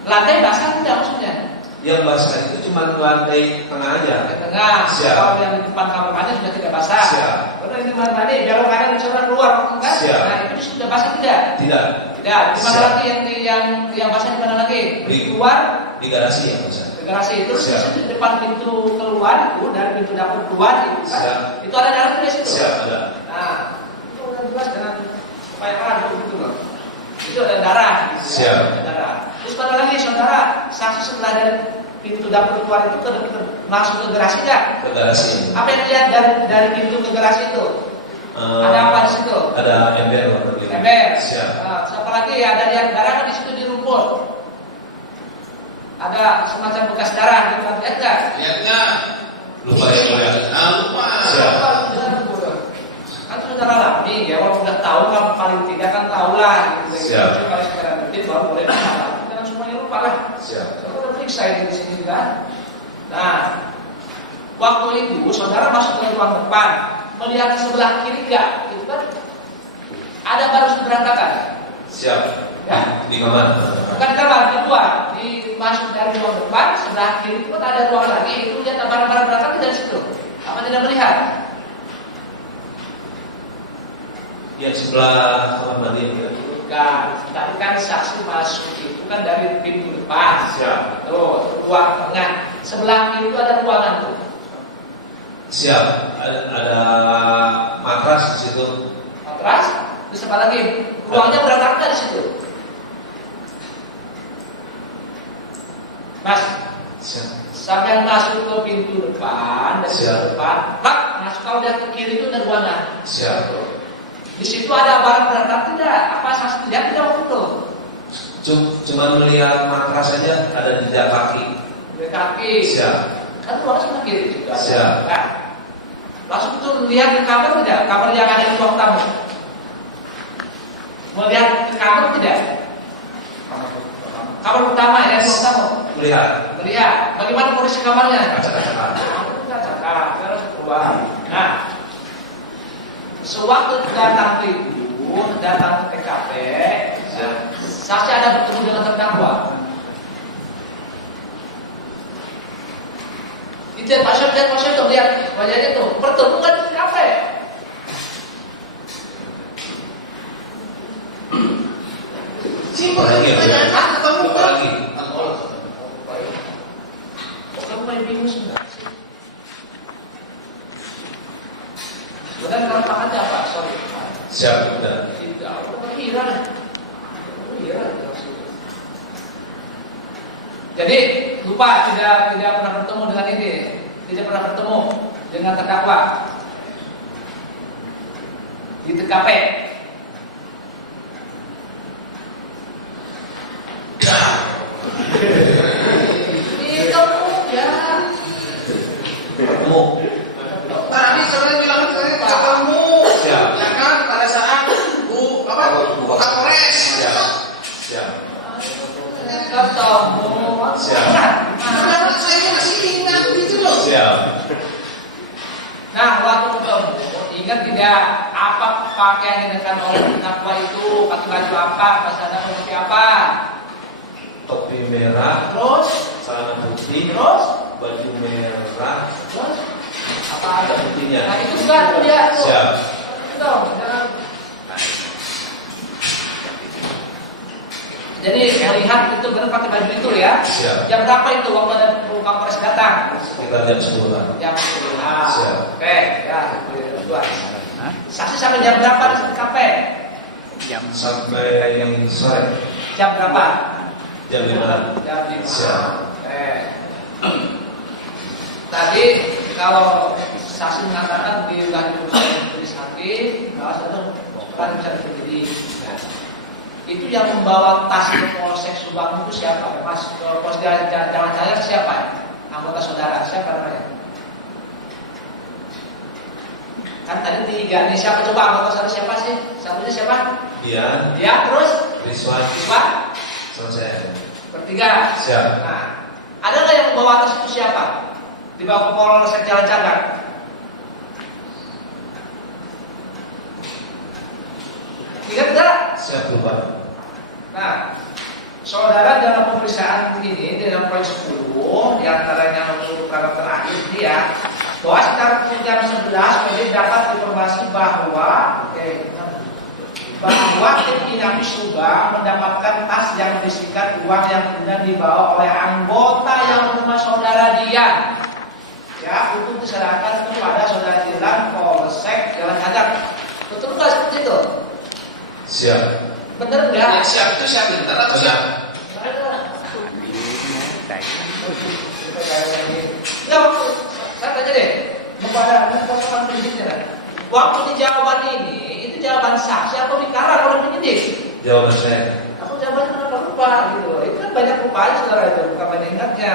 Lantai basah tidak maksudnya? Yang basah itu cuma lantai tengah aja. Di tengah. Siap. Kalau yang di depan kamar mandi sudah tidak basah. Siap. Kalau di kamar mandi belok kanan dicoba keluar kan? Siap. Nah itu sudah basah tidak? Tidak. Tidak. Di mana Siap. lagi yang basah di mana lagi? Di- Keluar. Di garasi yang basah. Di garasi itu Siap. di depan pintu keluar itu dari pintu dapur keluar itu kan? Siap. Itu ada darah di situ. Siap, ada. Nah itu udah jelas dengan supaya ada gitu loh. Itu ada darah. Gitu, Siap. ya. Ada darah. Terus pada lagi saudara saksi setelah dari pintu dapur keluar itu masuk ke garasi nggak? Ke garasi. Apa yang dilihat dari pintu ke garasi itu? Ada apa di situ? Ada ember warna biru. Ember. Siap. Nah, siapa lagi ada lihat darah kan di situ di rumput? Ada semacam bekas darah di tempat lihat nggak? Lihatnya Lupa ya, Pak ya. lupa. Siap. Kan saudara alami ya, walaupun udah tahu kan paling tidak kan tahu lah. Gitu. Siap. Kalau sekarang rutin baru boleh masalah. Jangan semuanya lupa lah. Siap. Saya udah periksa ini di sini kan. Nah, waktu itu saudara masuk ke ruang depan, melihat sebelah kiri enggak? Itu kan ada baru berantakan. Siap. Ya. Di kamar. Bukan di kamar, di luar. Di masuk dari ruang depan, sebelah kiri itu kan ada ruang lagi. Itu lihat barang-barang berantakan dari situ. Apa tidak melihat? Ya sebelah kamar mandi. Bukan. Tapi kan saksi masuk itu kan dari pintu depan. Siap. Tuh, ruang tengah. Sebelah kiri itu ada ruangan tuh. Siap. Ada matras di situ. Matras. Terus apa lagi? Ruangnya berantakan di situ. Mas, Siap. sampai masuk ke pintu depan, dari Siap. pintu depan, pak, masuk kalau lihat ke kiri itu ada ruangan. Siap. Di situ ada barang berantakan tidak? Apa saksi tidak waktu itu? Cuma melihat matras saja, ada jejak kaki. Di kaki. Siap. Kan ruangan sebelah kiri juga. ada. Siap. Nah, langsung itu lihat ke kamar tidak? Kamar yang ada di ruang tamu. Melihat ke kamar tidak? Kamar pertama ya, ruang tamu. Melihat. Melihat. Bagaimana kondisi kamarnya? Kaca-kaca. Harus keluar. Nah, sewaktu datang ke TKP, saksi ada bertemu dengan terdakwa. Itu pasien tuh lihat wajahnya tuh bertemu kan di TKP. Siapa lagi ya? Lupa lagi. Kamu main bingung sudah. Bukan kalau tangannya apa? Sorry. Siap. Udah. Tidak, udah kira. Jadi lupa tidak pernah bertemu dengan ini, tidak pernah bertemu dengan terdakwa di TKP. Itu ya. Ketemu. Tadi saya bilang ketemu. Siap. Ya kan pada saat Kapolres. Siap. Siap. Ketemu. Siap. Karena saya masih ingat gitu loh. Siap. Nah, waktu ketemu, ingat tidak apa pakaian yang dikenakan oleh terdakwa itu, pakai baju apa, pasal seperti apa, Topi merah, terus, celana putih, terus, baju merah, terus, apa ada ada? putihnya. Nah itu kan tuh dia tuh. Siap. Itu dong, jangan. Jadi melihat itu benar pakai baju itu ya. Siap. Jam berapa itu waktu ada Kapolres datang? Sekitar jam 10-an. Jam 10. Siap. Oke, ya, dua. Saksi sampai jam berapa di TKP? Sampai yang sore. Jam berapa? Jam 5. Jam 5. Siap. Tadi kalau saksi mengatakan di udah diputus hakim, bahwa itu bukan bisa terjadi. Nah, itu yang membawa tas ke Polsek Subang itu siapa? Mas ke Polsek Jalan Cahaya siapa? Anggota saudara siapa namanya? Kan tadi tiga nih siapa coba anggota saudara siapa sih? Satunya siapa? Dia, Dia terus Rizwan, siswa selesai. bertiga. Siap. Nah, ada nggak yang membawa tas itu siapa? Dibawa ke Polsek Jalan Cagar. Ingat nggak? Siap lupa. Nah, saudara dalam pemeriksaan ini dalam poin 10 diantaranya untuk paragraf terakhir ini ya, bahwa sekitar jam 11 penyidik dapat informasi bahwa tim Inavis Subang mendapatkan tas yang berisikan uang yang kemudian dibawa oleh anggota yang rumah saudara Dian ya untuk diserahkan kepada saudara Dilan Polsek Jalan Cagak. Betul nggak seperti itu? Siap. Bener nggak? Yang siap itu siap pintar atau siap? Ya, saya tanya deh kepada pokok penyidiknya. Waktu di jawaban ini, itu jawaban saksi atau dikarang oleh penyidik? Jawaban saya. Aku jawabannya kenapa lupa gitu? Itu kan banyak lupanya saudara itu, bukan banyak ingatnya.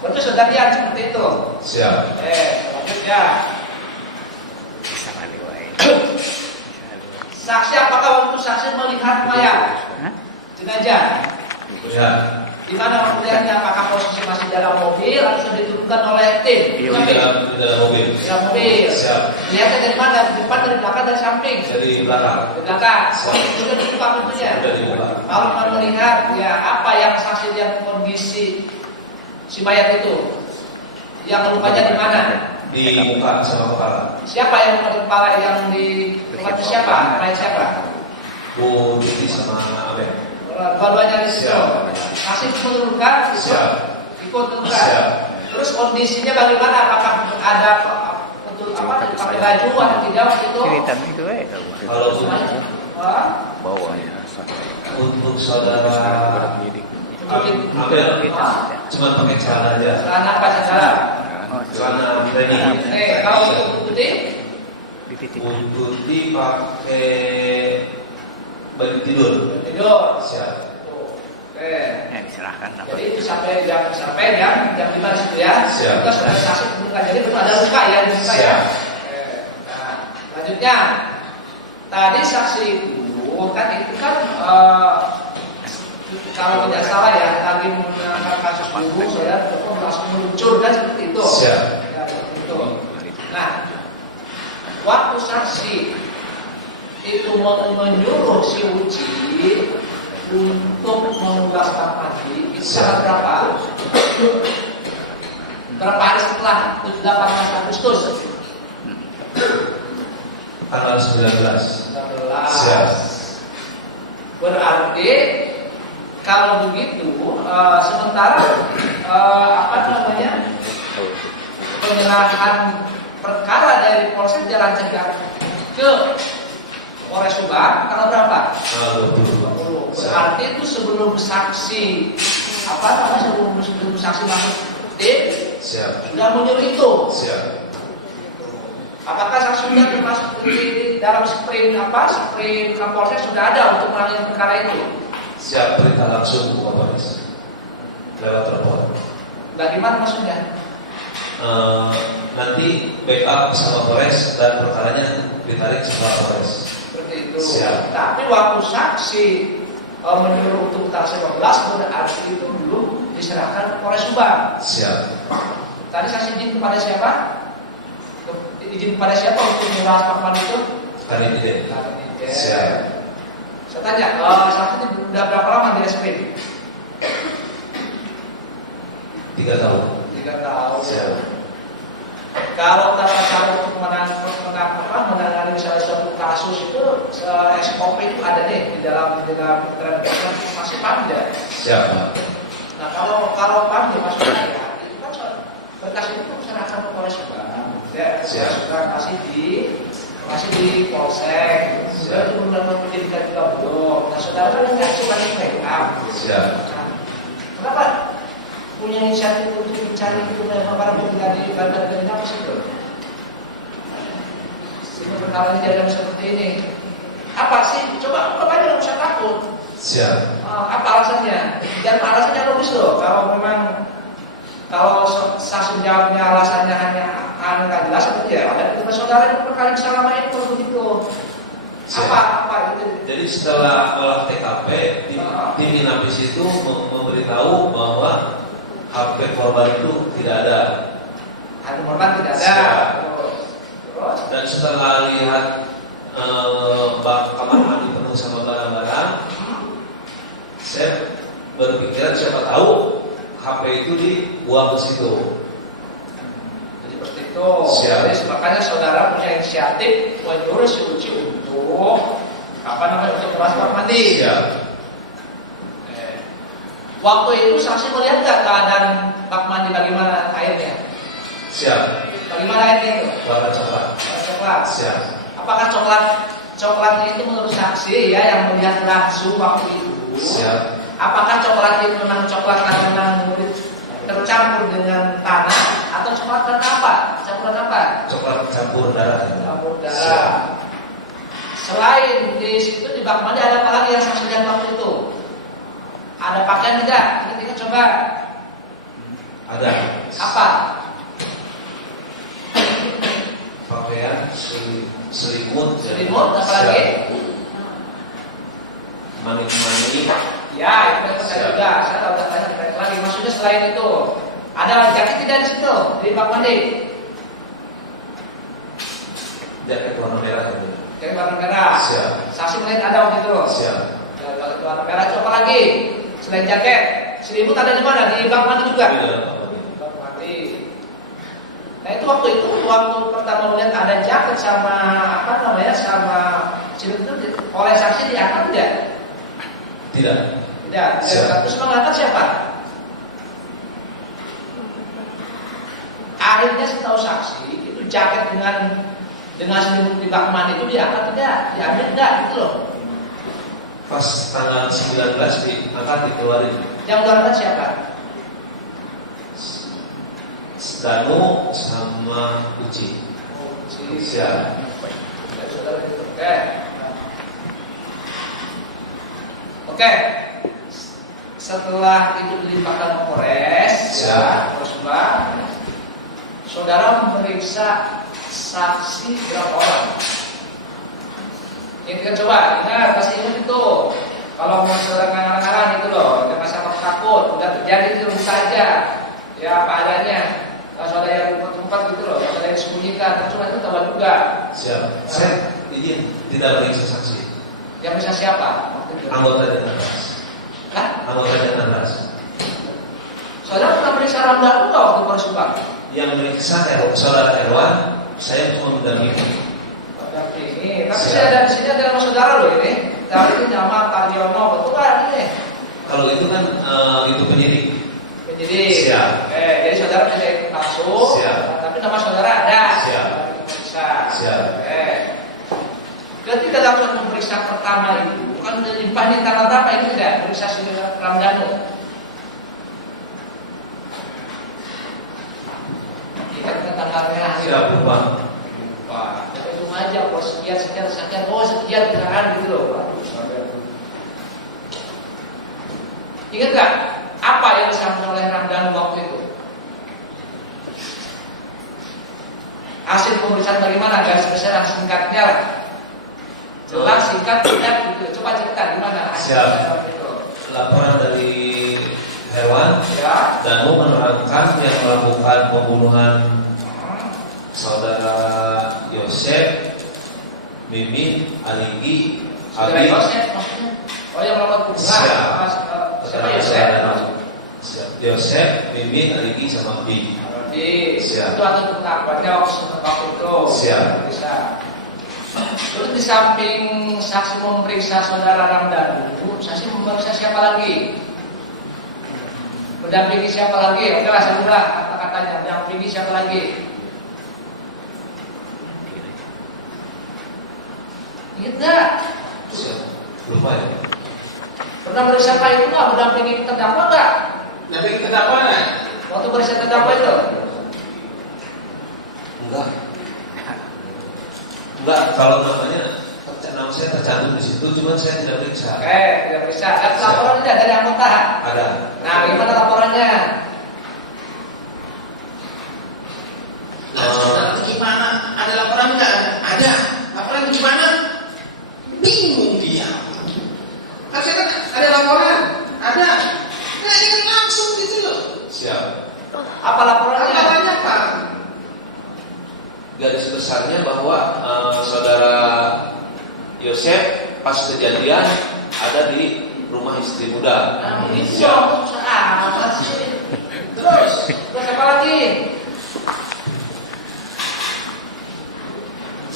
Berarti sudah lihat seperti itu. Siap. Selanjutnya. Saksi apakah waktu saksi melihat mayat jenazah? Ya. Di mana waktunya? Apakah posisi masih dalam mobil atau sudah diturunkan oleh tim? Di dalam mobil. Di dalam mobil. Siap. Lihatnya dari mana? Dari depan, dari belakang, dari samping? Dari belakang. Dari belakang. Sudah dibuka pintunya. Sudah dibuka. Kalau melihat ya apa yang saksi lihat kondisi si mayat itu? Yang lukanya di mana? Di muka sama kepala. Siapa yang luka di kepala yang di luka itu siapa? Mayat siapa? Bu Titi sama Abel. Dua-duanya di situ. Masih menurunkan, ikut menurunkan. Siap. Terus kondisinya bagaimana? Apakah ada betul apa? Pakai baju atau tidak waktu itu? Kalau untuk saudara Abel cuma pakai celana aja. Celana apa celana? Celana training. Kalau untuk Tuti? Untuk Tuti pakai baju tidur. Tidur. Siap. Diserahkan. Jadi itu sampai jam 5 di situ ya. Siap. Kita sudah saksi menunjukkan. Jadi belum ada luka ya di luka ya. Nah, selanjutnya tadi saksi itu kan kalau tidak salah ya tadi menggunakan kasus dulu saya langsung meluncur dan seperti itu. Siap. Ya, seperti itu. Nah, waktu saksi itu menyuruh si Uci untuk mengulaskan mati itu tanggal berapa? Berapa hari setelah 18 Agustus? Tanggal 19. 19. Siap. Berarti kalau begitu sementara penyerahan perkara dari Polsek Jalan Cagak ke Polres Subang tanggal berapa? Tanggal 20. Berarti itu sebelum saksi sebelum saksi masuk tim Siap. sudah menyuruh itu. Siap. Apakah saksi sudah termasuk di dalam sprint Kapolsek sudah ada untuk menangani perkara itu? Siap, perintah langsung ke Kapolres lewat telepon. Bagaimana maksudnya? Nanti backup sama Polres dan perkaranya ditarik setelah Polres. Seperti itu. Siap. Tapi waktu saksi menyuruh untuk tanggal 11 berarti itu belum diserahkan ke Polres Subang. Siap. Tadi saksi izin kepada siapa? Izin kepada siapa untuk membahas papan itu? Kali ini deh. Siap. Saya tanya, saksi itu sudah berapa lama di SP? 3 tahun. 3 tahun. Siap. Kalau tata cara untuk menangani misalnya suatu kasus itu SOP itu ada nih di dalam keterangan masih panjang. Siap. Nah kalau panjang maksudnya ya itu kan berkas itu serahkan ke Polres Subang. Ya, sudah masih di Polsek. Sudah melakukan pendidikan juga belum. Nah saudara kan nggak cuma di backup. Siap. Nah, kenapa punya inisiatif untuk mencari para pribadi badan apa sih itu? Ini perkara ini tidak seperti ini. Apa sih? Coba aja nggak usah takut. Siap. Apa alasannya? Jangan alasannya logis loh. Kalau saksi jawabnya alasannya hanya nggak jelas seperti ya. Ada saudara yang perkara selama ini kalau begitu. Apa itu? Jadi setelah olah TKP, tim Inavis itu memberitahu bahwa HP korban itu tidak ada. HP korban tidak ada. Siap. Terus? Dan setelah lihat kamar mandi penuh sama barang-barang, Saya berpikiran siapa tahu HP itu dibuang ke situ. Jadi seperti itu. Siap. Jadi makanya saudara punya inisiatif menyuruh si Uci untuk untuk kelas kamar mandi. Siap. Waktu itu saksi melihat nggak keadaan bak mandi bagaimana airnya? Siap. Bagaimana airnya itu? Warna coklat. Warna coklat. Siap. Apakah coklatnya itu menurut saksi ya yang melihat langsung waktu itu? Siap. Apakah coklat itu memang coklat karena memang tercampur dengan tanah atau coklat karena apa? Campuran apa? Coklat campur darah. Campur Siap. darah. Selain di situ di bak mandi ada apa lagi yang saksi lihat waktu itu? Ada pakaian tidak? Kita coba. Ada. Apa? Pakaian selimut. Selimut, apa lagi? Mani-mani. Ya, itu yang saya juga. Saya tahu tanya lagi. Maksudnya selain itu, ada jaket tidak di situ di bak mandi? Jaket warna merah itu. Jaket warna merah. Siap. Saksi melihat ada waktu itu. Siap. Jaket warna merah itu apa lagi? Selain jaket, selimut ada di mana? Di bak mandi juga. Iya. Bak mandi. Nah itu waktu pertama melihat ada jaket sama sama selimut itu oleh saksi diangkat tidak? Tidak. Tidak. Terus mengangkat siapa? Akhirnya setahu saksi itu jaket dengan selimut di bak mandi itu diangkat tidak? Diambil tidak gitu loh. Pas tanggal 19 diangkat dikeluarin. Yang keluarkan siapa? Danu sama Uci. Siap. Oke. Setelah itu dilimpahkan ke Polres, ya, saudara memeriksa saksi berapa orang? Ini kita coba, ingat, pasti ingat itu. Kalau mau saudara ngarang-ngarang itu loh, jangan sampai takut, udah terjadi itu saja, ya apa adanya. Kalau saudara yang tempat gitu loh, saudara yang disembunyikan, cuma itu tambah juga. Siap. Saya izin tidak meriksa saksi. Yang bisa siapa? Anggota Denarras. Hah? Anggota Denarras. Saudara pernah periksa Ramdan enggak waktu Polres Subang? Yang meriksa saudara Herwan, saya cuma mendampingi. Ini, tapi saya ada di sini ada nama saudara loh ini. Tapi itu nama Taryono, betul kan ini? Kalau itu kan itu penyidik. Penyidik. Siap. Jadi saudara bisa ikut masuk. Siap. Tapi nama saudara ada. Siap. Bisa. Siap. Ketika dapat memeriksa pertama itu, bukan limpahnya tanggal berapa itu tidak? Periksa si Ramdhanu. Ingat tanggalnya. Siap, Bang. Itu aja, oh sekian, oh sekian kendaraan gitu loh. Ingat gak apa yang disampaikan oleh Ramdhanu waktu itu? Hasil pemeriksaan bagaimana? Garis besar singkatnya lah. Jelas singkat tidak gitu. Coba cerita gimana hasil Siap. itu. Laporan dari Herwan, Ya. Danu menerangkan yang melakukan pembunuhan saudara Yosef, Mimi, Aligi, Saudara Abi. Yosef maksudnya? Oh yang melakukan pembunuhan. Siap. Siapa Yosef? Siap. Yosef, Mimi, Aligi sama Abi. Jadi Siap. itu ada pengakuannya waktu itu. Siap. Bisa. Terus di samping saksi memeriksa saudara Ramdhanu, saksi memeriksa siapa lagi? Mendampingi siapa lagi? Oke lah, saya ulang kata-katanya. Mendampingi siapa lagi? Ingat gak? Siap. Lupa ya. Pernah meriksa Pak itu nggak? Mendampingi terdakwa nggak? Nanti kita apa nih? Waktu meriksa terdakwa itu? Enggak, kalau namanya nama saya tercantum di situ, cuma saya tidak periksa. Oke, tidak meriksa. Dan laporan tidak dari anggota? Ada. Nah, gimana laporannya? Gimana? Ada laporan nggak? Ada. Laporan gimana? Bingung dia. Akhirnya ada laporan. Ada. Nah ini kan langsung gitu loh. Siap. Apa laporannya? Laporannya apa? Garis besarnya bahwa saudara Yosef pas kejadian ada di rumah rumah istri muda. Nah, begitu dong, susah amat sih. Terus apa lagi?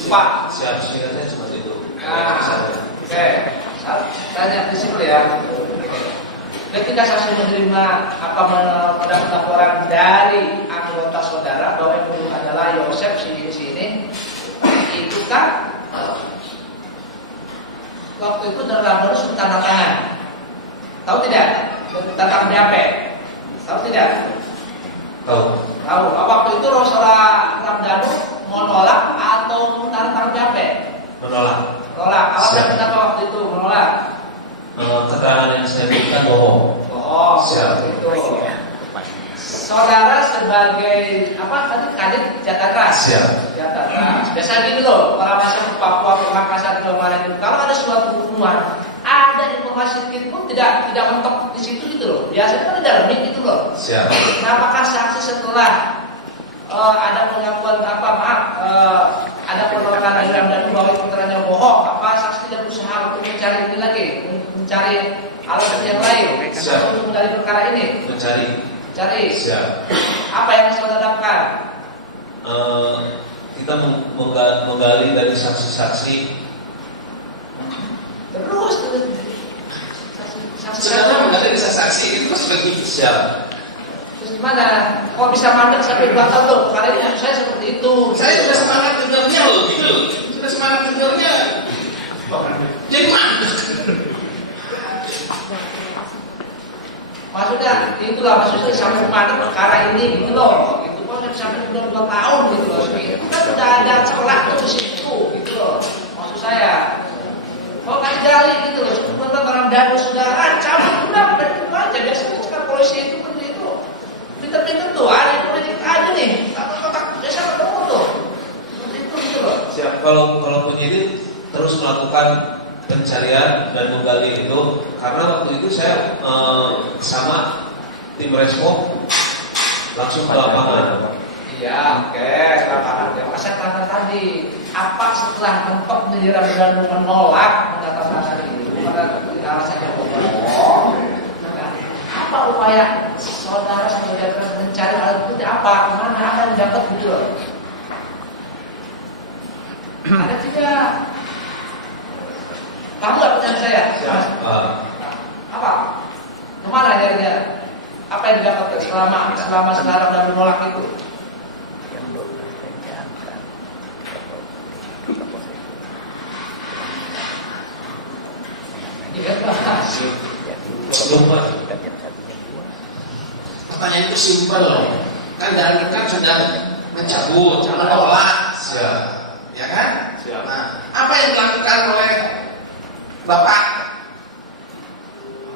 Pak. Siap, singkatnya cuma itu. Nah, oke. Tanya di situ ya. Ketika saksi menerima mendapat laporan dari anggota saudara bahwa yang dulu adalah Yosef sini, itu kan waktu itu dalam harus tanda tangan. Tahu tidak? Tanda tangan BAP. Tahu tidak? Tahu. Tahu. Waktu itu Rasulullah Ramdhanu menolak atau tanda tangan BAP? Menolak. Menolak. Alasan kenapa waktu itu menolak? Keterangan yang saya berikan bohong. Oh, siap. Itu. Saudara sebagai apa tadi kadit Jakarta. Siap. Jakarta. Biasa gini loh, para masyarakat Papua, Makassar, Kalimantan itu. Kalau ada suatu hubungan, ada informasi sedikit pun tidak mentok di situ gitu loh. Biasanya kan ada remik gitu loh. Siap. Nah, apakah saksi setelah ada pengakuan ada penolakan aliran dan bahwa keterangannya bohong, apa saksi tidak berusaha untuk mencari ini lagi, mencari alasan yang lain untuk mencari perkara ini? Mencari. Siap. Apa yang saudara dapatkan? Kita menggali dari saksi-saksi. Terus Sebenarnya menggali dari saksi itu seperti siap. Terus gimana? Kok bisa mandek sampai 2 tahun loh? Kali ini saya seperti itu. saya sudah semangat dengarnya loh, gitu loh. Sudah semangat dengarnya. Jadi mandek. Maksudnya itulah maksudnya sampai mandek perkara ini gitu loh. Itu kok sampai 2 tahun gitu loh. Itu kan sudah ada celah tuh di situ gitu loh. Maksud saya. Kok nggak gali gitu loh. Sebenarnya orang dadu saudara cabut udah aja. Biasanya sekarang polisi itu seperti itu. Pinter-pinter tuh, ada politik aja nih. Kotak biasa ketemu tuh. Seperti itu gitu loh. Siap. Kalau penyidik terus melakukan pencarian dan menggali itu, karena waktu itu saya sama tim Resmo langsung ke lapangan. Iya, oke, lapangan. Saya katakan tadi, apa setelah mentok menjelang dan menolak mendatangkan itu, alasannya bohong. Apa upaya saudara saudara mencari alat bukti apa? Mana apa yang dapat gitu loh? Ada tidak? Kamu nggak percaya saya? Apa? Kemana nyarinya? Apa yang didapatkan selama sekarang dan menolak itu? Iya kan? Pertanyaan itu simpel loh. Kan dari kan sudah mencabut, menolak. Siap. Ya kan? Siap. Nah, apa yang dilakukan oleh Bapak?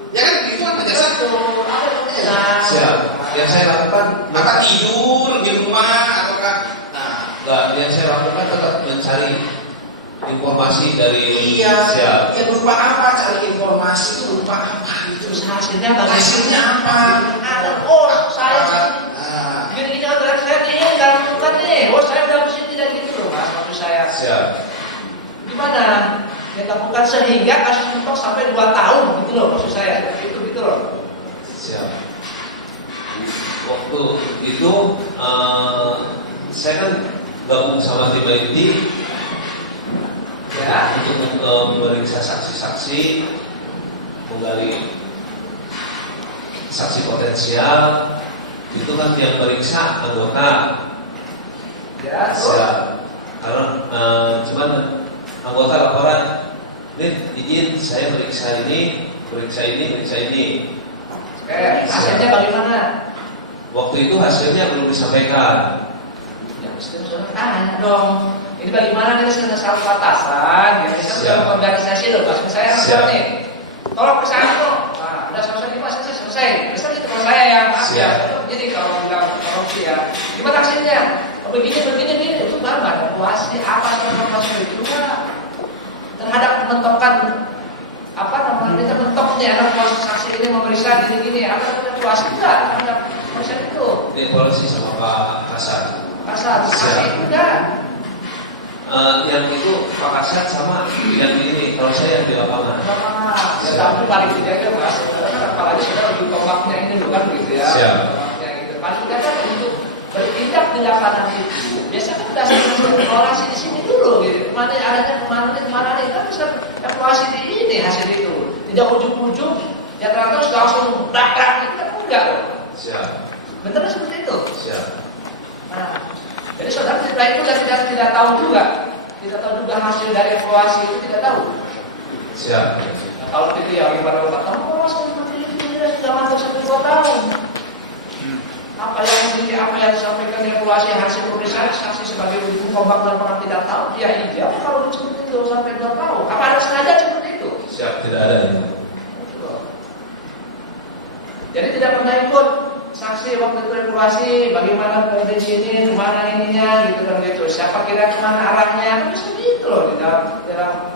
Ya kan itu kan penjelasan. Siap. Yang saya lakukan Maka tidur di rumah ataukah? Nah, enggak, yang saya lakukan tetap mencari informasi dari iya. Siap. Ya berupa apa? Cari informasi itu berupa apa? Terus hasilnya bagaimana? Hasilnya apa? Ada. Oh, saya gini-gini antara saya ini dalam bukan nih. Oh, saya udah mesti tidak gitu loh, Mas. Maksud saya. Siap. Gimana? Kita lakukan sehingga kasus mentok sampai 2 tahun gitu loh, maksud saya. Itu gitu loh. Siap. Waktu itu saya kan gabung sama tim IT Ya. untuk memeriksa saksi-saksi, menggali saksi potensial. Itu kan yang meriksa anggota. Ya, Siap. Karena cuman anggota laporan, nih izin saya meriksa ini. Oke, hasilnya bagaimana? Waktu itu hasilnya belum disampaikan. Ya, mesti tanya dong. Ini bagaimana kita sudah satu batasan? Ya, kita sudah organisasi loh, Mas. Saya harus nih. Tolong kesana tuh. Nah, udah selesai nih, Mas. Selesai. Besok itu teman saya yang maaf ya. Jadi kalau bilang korupsi ya, gimana hasilnya? Begini, itu baru evaluasi apa informasi itu terhadap menentukan apa namanya kita mentoknya ada saksi ini memeriksa gini apa evaluasi enggak terhadap proses itu? Dievaluasi sama Pak Hasan. Pasal saksi itu enggak. Yang itu Pak Kasat sama yang ini, kalau saya yang di lapangan. Ya, tapi paling tidak ya Mas, karena apalagi kita lebih kompaknya ini bukan gitu ya. Siap. Kompaknya gitu. Paling tidak kan untuk bertindak di lapangan itu, biasanya kan berdasarkan evaluasi di sini dulu gitu. Kemana adanya kemana nih, kan bisa evaluasi di ini hasil itu. Tidak ujung-ujung, ya ternyata sudah langsung brak-brak gitu kan enggak loh. Siap. Betul seperti itu. Siap. Nah, jadi saudara setelah itu tidak tahu juga, tidak tahu juga hasil dari evaluasi itu tidak tahu. Siap. Nah, kalau itu ya gimana Pak? Kamu seperti itu sudah masuk 1-2 tahun. Apa yang disampaikan evaluasi hasil pemeriksaan saksi sebagai wujud kompak dan orang tidak tahu, dia ijab kalau seperti itu sampai 2 tahun. Apa ada sengaja seperti itu? Siap, tidak ada ini. Jadi tidak pernah ikut saksi waktu itu evaluasi bagaimana kondisi ini, kemana ininya, gitu kan gitu. Siapa kira kemana arahnya, kan bisa gitu loh di dalam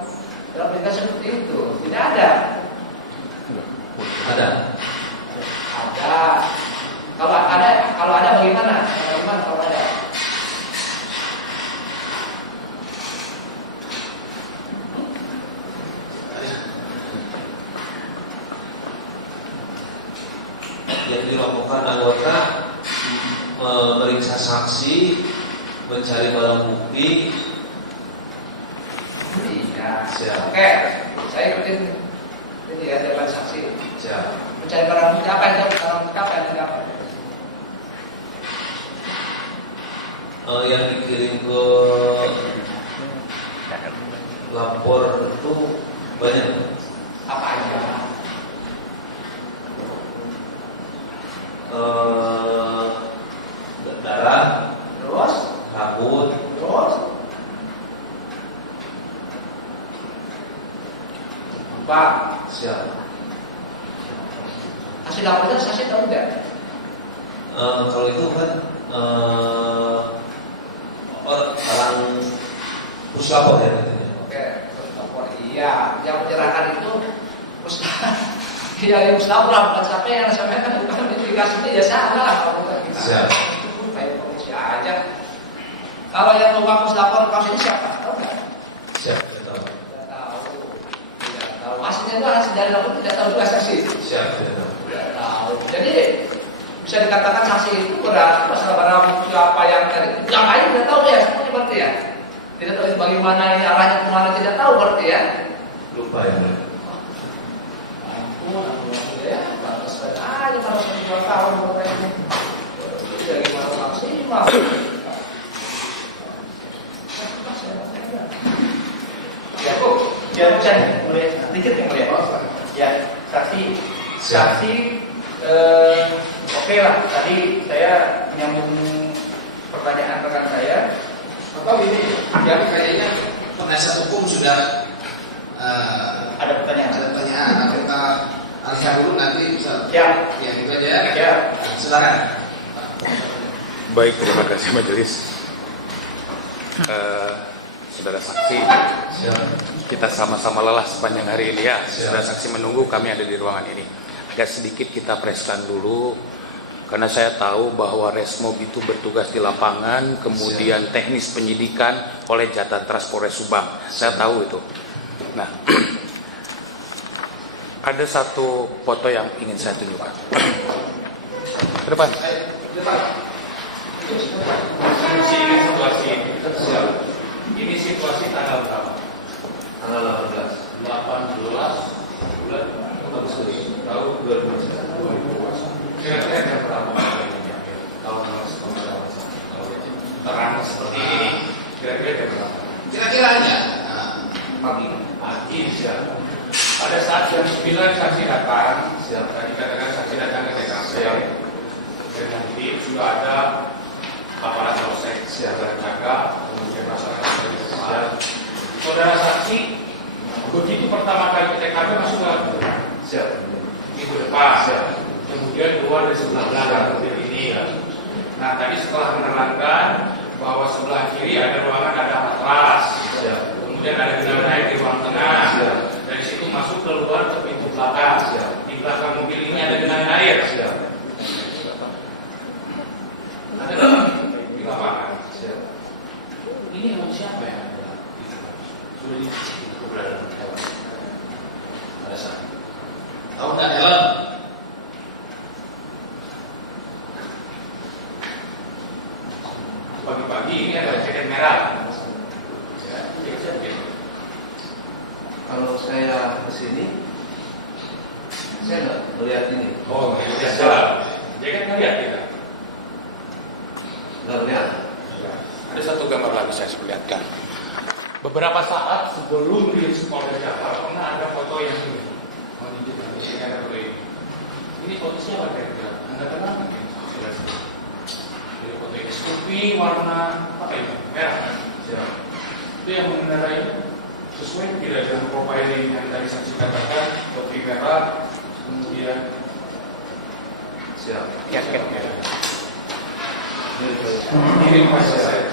berita seperti itu. Tidak ada. Ada. Ada. Kalau ada bagaimana? Bagaimana kalau ada? Yang dilakukan anggota memeriksa saksi, mencari barang bukti. Iya. Siap. Oke, saya ikutin ini ya jawaban saksi. Siap. Mencari barang bukti apa yang apa? Yang dikirim ke lapor itu banyak. Apa aja? Darah, Terus? rambut, Terus? Apa? siap. Hasil laporan saksi tahu nggak? Kalau itu kan orang puslapor ya katanya. Oke, lapor iya. Yang menyerahkan itu iya yang lapor bukan siapa yang sampaikan bukan indikasinya ya salah kalau bukan kita. Siap. Itu kayak polisi aja. Kalau yang membawa puslapor kasus ini siapa? Tahu nggak? Siap, tidak tahu. Tidak tahu. Tidak tahu. Hasilnya itu hasil dari lapor tidak tahu juga saksi. Siap, tidak tahu. Tidak tahu. Jadi bisa dikatakan saksi itu berarti masalah barang bukti apa yang tadi yang lain tidak tahu ya semuanya berarti ya. Tidak tahu bagaimana ini arahnya kemana tidak tahu berarti ya. Lupa ya. Ampun ya, batas aja harus 2 tahun berapa ini. Dari mana maksimal. Ya Bu, ya saya boleh sedikit yang boleh. Ya, saksi oke lah. Tadi saya menyambung pertanyaan rekan saya. Atau ini, ya kayaknya penasihat hukum sudah Ada pertanyaan. ada pertanyaan. Kita alihkan dulu nanti bisa. Ya. Ya, itu aja ya. Ya. Silakan. Baik, terima kasih majelis. Saudara saksi, kita sama-sama lelah sepanjang hari ini ya. Saudara saksi menunggu, kami ada di ruangan ini. Agak sedikit kita preskan dulu, karena saya tahu bahwa Resmob itu bertugas di lapangan, kemudian teknis penyidikan oleh Jatantras Polres Subang. Saya tahu itu. Nah, ada satu foto yang ingin saya tunjukkan. Ke depan. Ini situasi tanggal berapa? Tanggal 18 bulan Agustus tahun 2021. Kira-kira jam berapa? Tahun terang seperti ini. Kira-kira jam berapa? Kira-kira aja. Pagi siap. Pada saat jam 9 saksi datang, siap. Tadi katakan saksi datang ke TKP. Dan nanti sudah ada aparat polsek siap jaga, kemudian masyarakat siap. Saudara saksi begitu pertama kali ke TKP masuk ke siap. Minggu depan siap. Kemudian keluar dari sebelah belakang mobil ini ya. Nah tadi setelah menerangkan bahwa sebelah kiri ada ruangan ada matras siap. Kemudian ada genangan air di ruang tengah siap. Dari situ masuk keluar ke pintu belakang siap. Di belakang mobil ini ada genangan air siap. Ada di lapangan siap. Ini yang siapa ya? pagi-pagi ini ada jaket merah. Ya, kira-kira begitu. Kalau saya kesini, saya nggak melihat ini. Oh, biasa. Jaket nggak lihat kita. Nggak melihat. Ada satu gambar lagi saya perlihatkan. Beberapa saat sebelum di Polda Jabar pernah ada foto yang ini. Oh, di sini ada foto ini. Ini foto siapa kira-kira? Anda kenal nggak? Jadi foto ini SUV warna apa ini? Merah. Siap. Itu yang mengendarai sesuai tidak dengan profiling yang tadi saksi katakan, topi merah, kemudian Siap. jaket merah. Ini Ini pas saya.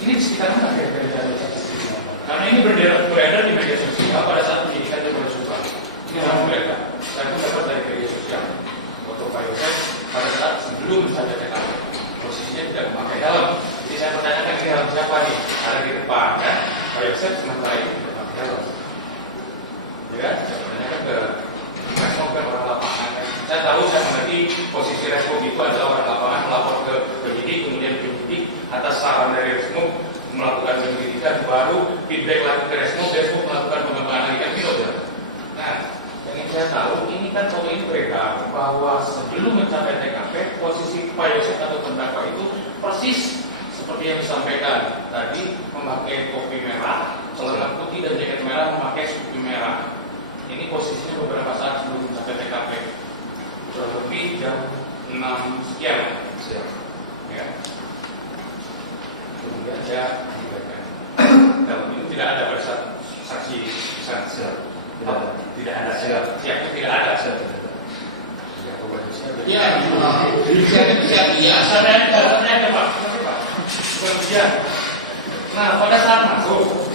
Ini di sekitar mana kira-kira ada saksi? Karena ini beredar di media sosial pada saat penyidikan di Polres Subang. Ini orang mereka. Saya pun dapat dari media sosial. Foto Pak Yosef pada saat sebelum saja TKP. Posisinya tidak memakai helm. Jadi saya pertanyakan ini helm siapa nih? Ada di depan kan? Pak Yosef sementara ini tidak pakai helm. Ya, saya pertanyakan ke respon ke orang lapangan. Saya tahu saya mengerti posisi respon itu adalah orang lapangan melapor ke penyidik, kemudian penyidik atas saran dari Resmo melakukan penyelidikan, baru feedback lagi ke Resmo melakukan pengembangan analisa pilot. Nah, yang ingin saya tahu ini kan foto ini beredar bahwa sebelum mencapai TKP posisi Pak Yosef atau terdakwa itu persis seperti yang disampaikan tadi, memakai topi merah, celana putih dan jaket merah, memakai supi merah. Ini posisinya beberapa saat sebelum mencapai TKP, kurang lebih jam 6 sekian. Siap. Ya. Kemudian saya dibacakan. Kalau ini tidak ada pada saat saksi sana. Siap. Tidak ada. Siap. Siapnya tidak ada. Siap. Ya, Ya, siap. Iya, saya Pak. Kemudian, nah pada saat masuk,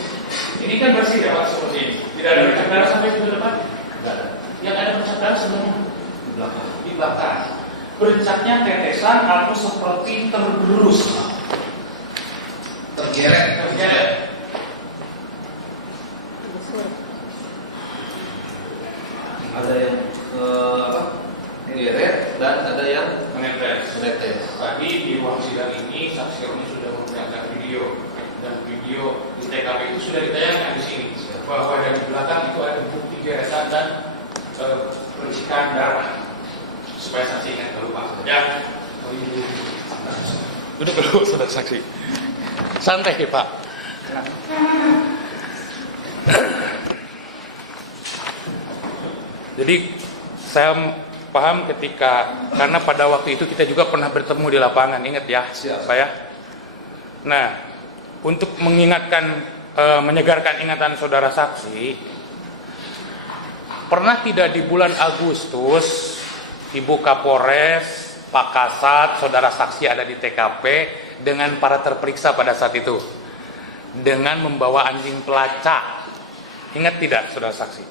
ini kan bersih ya Pak seperti ini. Tidak ada bercak darah sampai ke depan. Tidak ada. Yang ada bercak darah sebenarnya Di belakang. di belakang. Bercaknya tetesan atau seperti tergerus. tergeret. Ada yang ngeret dan ada yang Menetes. menetes. Tadi di ruang sidang ini saksi Roni sudah memperlihatkan video, dan video di TKP itu sudah ditayangkan di sini bahwa dari belakang itu ada bukti geretan dan percikan darah, supaya saksi ingat lupa. Ya. Duduk dulu, saudara saksi. Santai ya, Pak. Jadi saya paham karena pada waktu itu kita juga pernah bertemu di lapangan, ingat ya, Siap. Pak ya. Nah, untuk menyegarkan ingatan saudara saksi, pernah tidak di bulan Agustus Ibu Kapolres, Pak Kasat, saudara saksi ada di TKP dengan para terperiksa pada saat itu dengan membawa anjing pelacak? Ingat tidak saudara saksi?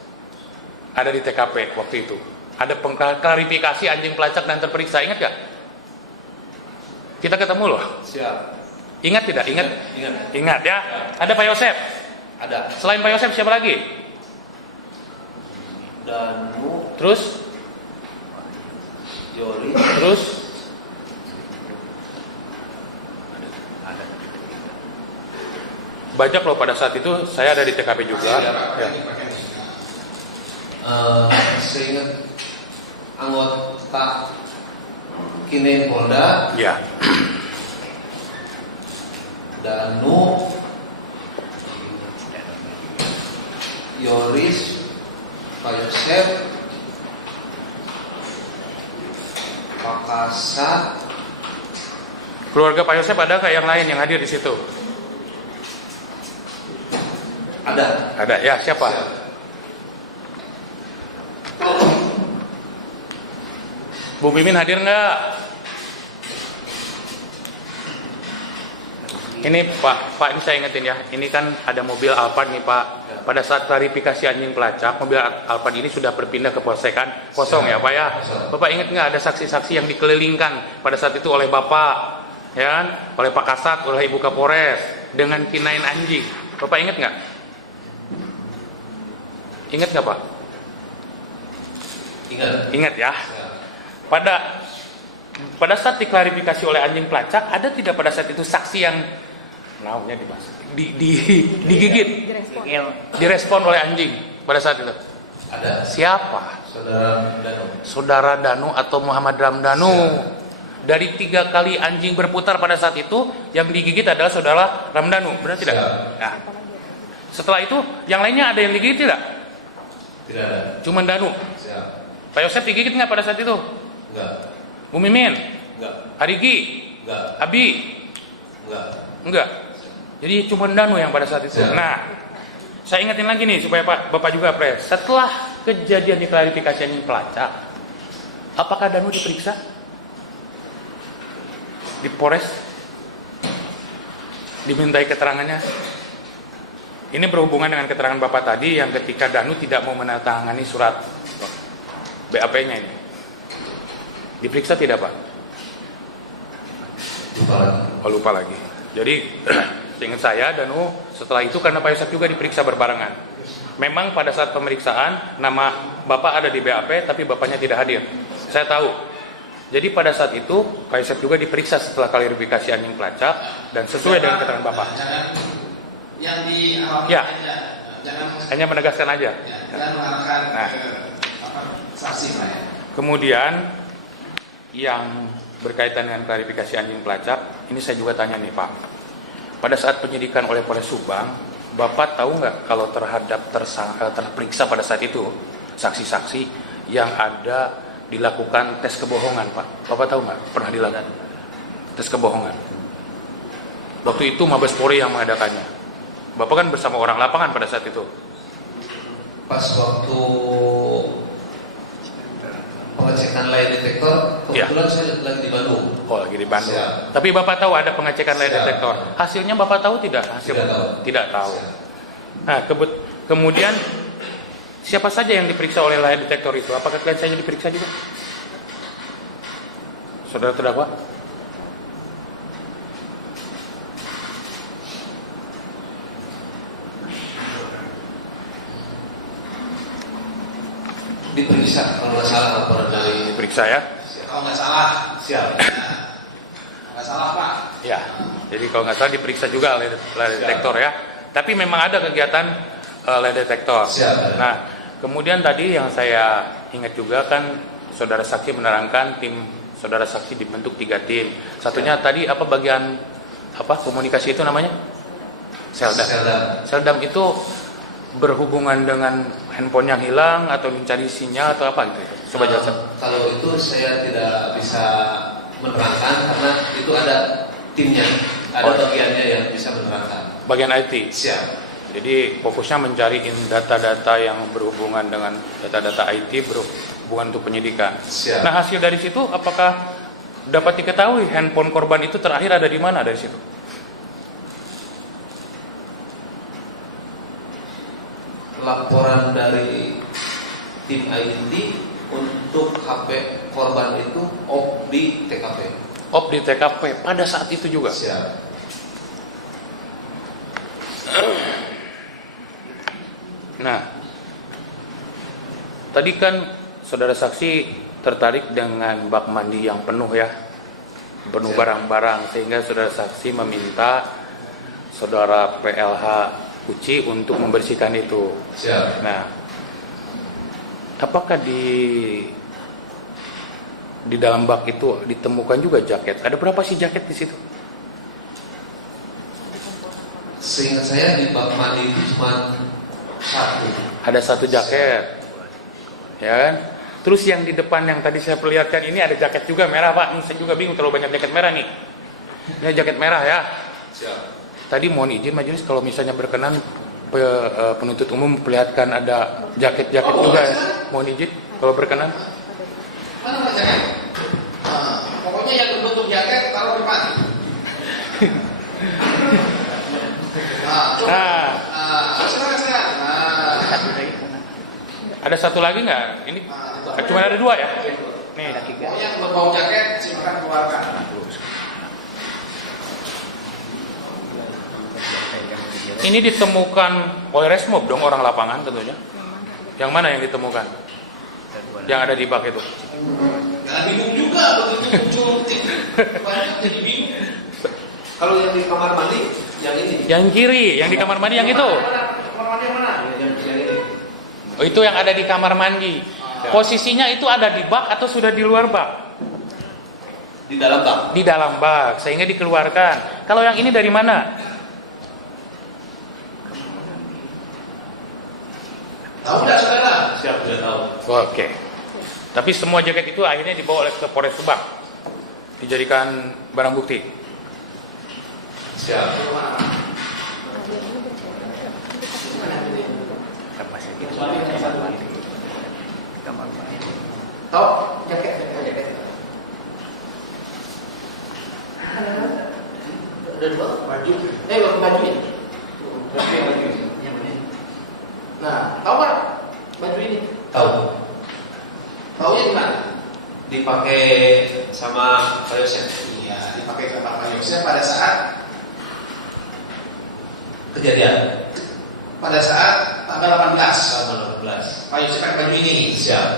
Ada di TKP waktu itu. Ada klarifikasi anjing pelacak dan terperiksa, ingat gak? Kita ketemu loh. Siap. Ingat tidak? Ingat? Ingat. Ingat ya. Ada Pak Yosef. Ada. Selain Pak Yosef siapa lagi? Danu, Terus? Yori, Terus? Banyak loh pada saat itu saya ada di TKP juga. Ya. seingat anggota Kine Polda, Ya. Danu, Yoris, Pak Yosef, Pak Kasat. Keluarga Pak Yosef ada nggak yang lain yang hadir di situ? Ada. Ada ya, siapa? Bu Mimin hadir nggak? Ini Pak ini saya ingetin ya. Ini kan ada mobil Alphard nih Pak. Pada saat klarifikasi anjing pelacak, mobil Alphard ini sudah berpindah ke polsekan kosong ya Pak ya. Bapak ingat nggak ada saksi-saksi yang dikelilingkan pada saat itu oleh Bapak, ya kan? Oleh Pak Kasat, oleh Ibu Kapolres dengan kinain anjing. Bapak ingat nggak? Ingat nggak Pak? Ingat. Ingat ya. Pada pada saat diklarifikasi oleh anjing pelacak, ada tidak pada saat itu saksi yang naunya digigit, direspon oleh anjing pada saat itu? Ada. Siapa? Saudara Danu. Saudara Danu atau Muhammad Ramdhanu. Dari 3 kali anjing berputar pada saat itu, yang digigit adalah saudara Ramdhanu, benar tidak? Nah, setelah itu, yang lainnya ada yang digigit tidak? Tidak ada. Cuman Danu. Siap. Pak Yosef digigit nggak pada saat itu? Enggak. Bu Mimin? Enggak. Arigi? Enggak. Abi? Enggak. Enggak. Jadi cuma Danu yang pada saat itu. Ya. Nah, saya ingetin lagi nih supaya Bapak juga pres. Setelah kejadian diklarifikasi anjing pelacak, apakah Danu diperiksa di Polres? Dimintai keterangannya? Ini berhubungan dengan keterangan Bapak tadi yang ketika Danu tidak mau menandatangani surat BAP-nya ini. Diperiksa tidak, Pak? Lupa lagi. Oh, lupa lagi. Jadi seingat saya Danu setelah itu karena Pak Yosef juga diperiksa berbarengan. Memang pada saat pemeriksaan nama Bapak ada di BAP tapi Bapaknya tidak hadir. Saya tahu. Jadi pada saat itu Pak Yosef juga diperiksa setelah klarifikasi anjing pelacak dan sesuai dengan keterangan Bapak. Jangan yang di awal Ya. aja. Jangan Hanya menegaskan aja. jangan mengarahkan Nah. ke saksi saya. Kemudian yang berkaitan dengan klarifikasi anjing pelacak, ini saya juga tanya nih Pak. Pada saat penyidikan oleh Polres Subang, Bapak tahu nggak kalau terhadap terperiksa pada saat itu saksi-saksi yang ada dilakukan tes kebohongan, Pak? Bapak tahu nggak pernah dilakukan tes kebohongan? Waktu itu Mabes Polri yang mengadakannya. Bapak kan bersama orang lapangan pada saat itu. Pas waktu pengecekan lie detektor, kebetulan saya lagi di Bandung. Oh, lagi di Bandung. Siap. Tapi Bapak tahu ada pengecekan lie Siap. detektor. Hasilnya Bapak tahu tidak? Tidak tahu. Tidak tahu. Siap. Nah, kemudian siapa saja yang diperiksa oleh lie detektor itu? Apakah klien saya diperiksa juga? Saudara terdakwa? Diperiksa kalau nggak salah laporan dari Diperiksa ya? Kalau nggak salah, siap. nggak salah Pak. Ya. Jadi kalau nggak salah diperiksa juga lie detektor ya. Tapi memang ada kegiatan lie detektor. Siap. Nah, kemudian tadi yang saya ingat juga kan saudara saksi menerangkan tim saudara saksi dibentuk 3 tim. Satunya tadi apa bagian apa komunikasi itu namanya? Seldam. Seldam itu berhubungan dengan handphone yang hilang atau mencari sinyal atau apa gitu? Coba jelaskan. Kalau itu saya tidak bisa menerangkan karena itu ada timnya, ada bagiannya yang bisa menerangkan. Bagian IT. Siap. Jadi fokusnya mencari data-data yang berhubungan dengan data-data IT berhubungan untuk penyidikan. Siap. Nah, hasil dari situ apakah dapat diketahui handphone korban itu terakhir ada di mana dari situ? Laporan dari tim IT untuk HP korban itu off di TKP. Op di TKP pada saat itu juga. Siap. Nah, tadi kan saudara saksi tertarik dengan bak mandi yang penuh ya, penuh Siap. barang-barang sehingga saudara saksi meminta saudara PLH Uci untuk membersihkan itu. Siap. Nah, apakah di dalam bak itu ditemukan juga jaket? Ada berapa sih jaket di situ? Seingat saya di bak mandi itu cuma satu. Ada 1 jaket, ya kan? Terus yang di depan yang tadi saya perlihatkan ini ada jaket juga merah Pak. Ini saya juga bingung terlalu banyak jaket merah nih. Ini jaket merah ya. Siap. Tadi mohon izin majelis kalau misalnya berkenan penuntut umum perlihatkan ada jaket-jaket juga ya. Mohon izin kalau berkenan. Mana Pak jaket? Pokoknya yang berbentuk jaket taruh di depan. Coba. Silakan. Ada satu lagi nggak? Ini cuma ada 2 ya. Nih. Pokoknya yang berbau jaket silakan keluarkan. Ini ditemukan oleh Resmob dong orang lapangan tentunya. Yang mana yang ditemukan? Yang ada di bak itu. Jangan bingung juga begitu muncul banyak jadi bingung. Kalau yang di kamar mandi, yang ini. Yang kiri, yang di kamar mandi yang itu. Kamar mandi yang mana? Yang ini. Oh, itu yang ada di kamar mandi. Posisinya itu ada di bak atau sudah di luar bak? Di dalam bak. Di dalam bak, sehingga dikeluarkan. Kalau yang ini dari mana? Tahu nggak saudara? Siap, sudah tahu. Oke. Tapi semua jaket itu akhirnya dibawa oleh ke Polres Subang, dijadikan barang bukti. Siap. Tahu jaket. Udah dua baju. Baju ini. Nah, tahu kan baju ini? Tahu. Taunya di mana? Dipakai sama Pak Yosef. Iya, dipakai sama Pak Yosef pada saat Kejadian. pada saat tanggal 18. Tanggal 18. Pak Yosef pakai baju ini. Siap.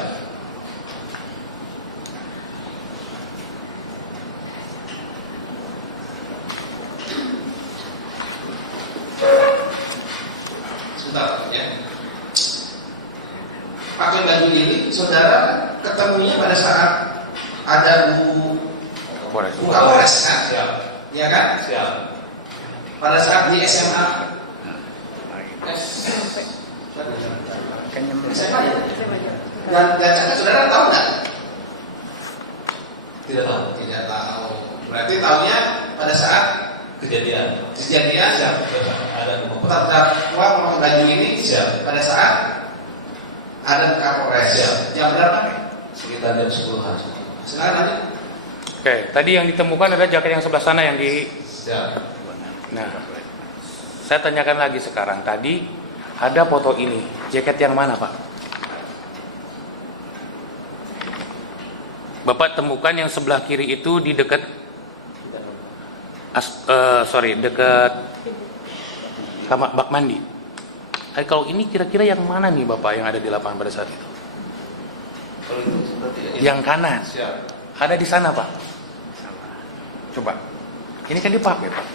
Sebentar ya. Pakai baju ini, saudara ketemunya pada saat ada Polres. Bu Kapolres kan? Siap. Iya kan? Siap. Pada saat di SMA. SMA ya? Dan saudara tahu nggak? Tidak tahu. Tidak tahu. Berarti tahunya pada saat Kejadian. kejadian Siap. Ada kemampuan. terdakwa memakai baju ini Siap. pada saat ada Kapolres. Siap. Jam berapa? Sekitar jam 10-an. Sekarang lanjut. Oke, tadi yang ditemukan adalah jaket yang sebelah sana yang di. Siap. Nah, saya tanyakan lagi sekarang. Tadi ada foto ini, jaket yang mana, Pak? Bapak temukan yang sebelah kiri itu di dekat dekat kamar bak mandi. Kalau ini kira-kira yang mana nih Bapak yang ada di lapangan pada saat itu? Kalau itu seperti ini. Yang kanan. Siap. Ada di sana, Pak. Coba. Ini kan dipakai, Pak.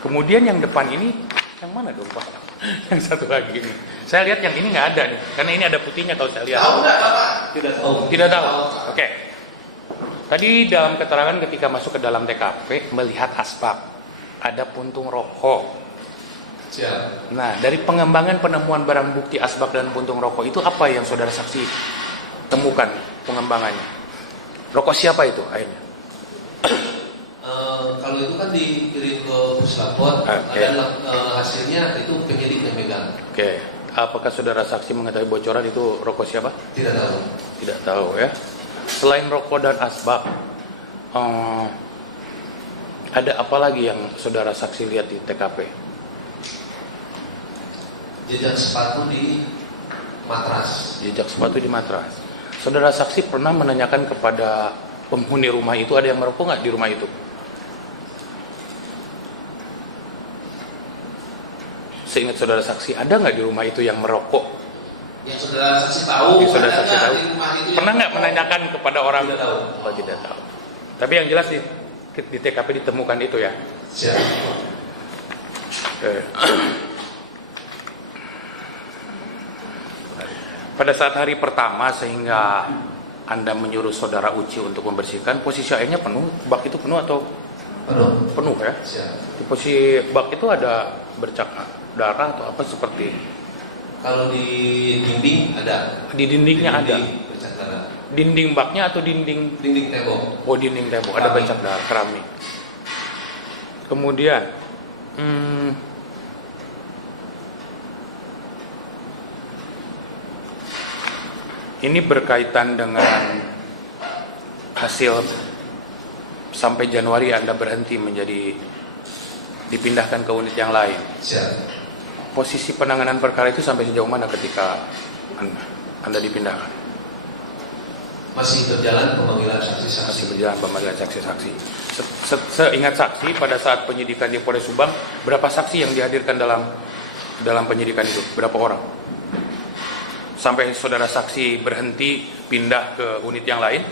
Kemudian yang depan ini yang mana dong, Pak? Yang satu lagi ini. Saya lihat yang ini nggak ada nih, karena ini ada putihnya kalau saya lihat. Tahu nggak Bapak? Tidak tahu. Tidak tahu. Oke. Tadi dalam keterangan ketika masuk ke dalam TKP melihat asbak, ada puntung rokok. Siap. Nah, dari pengembangan penemuan barang bukti asbak dan puntung rokok itu apa yang saudara saksi temukan pengembangannya? Rokok siapa itu akhirnya? Kalau itu kan dikirim ke Puslapor, Oke. ada hasilnya itu penyidik yang megang. Oke. Apakah saudara saksi mengetahui bocoran itu rokok siapa? Tidak tahu. Tidak tahu ya. Selain rokok dan asbak, ada apa lagi yang saudara saksi lihat di TKP? Jejak sepatu di matras. Jejak sepatu di matras. Saudara saksi pernah menanyakan kepada penghuni rumah itu ada yang merokok nggak di rumah itu? Seingat saudara saksi, ada nggak di rumah itu yang merokok? Yang saudara saksi tahu. Yang saudara saksi ada tahu. di rumah itu yang Pernah nggak merokok? menanyakan kepada orang? Tidak tahu. Oh, tidak tahu. Tapi yang jelas di TKP ditemukan itu ya. Siap. Pada saat hari pertama sehingga Anda menyuruh saudara Uci untuk membersihkan, posisi airnya penuh, bak itu penuh atau Penuh. penuh ya? Siap. Di posisi bak itu ada bercak darah atau apa seperti? Kalau di dinding ada. Di dindingnya ada. Bercak darah. Dinding baknya atau dinding? Dinding tembok. Oh, dinding tembok ada Keramik. bercak darah, keramik. Kemudian, ini berkaitan dengan hasil sampai Januari Anda berhenti menjadi dipindahkan ke unit yang lain. Siap. Posisi penanganan perkara itu sampai sejauh mana ketika Anda dipindahkan? Masih berjalan pemanggilan Masih saksi-saksi. berjalan pemanggilan saksi-saksi. Seingat saksi pada saat penyidikan di Polres Subang, berapa saksi yang dihadirkan dalam penyidikan itu? Berapa orang? sampai saudara saksi berhenti pindah ke unit yang lain?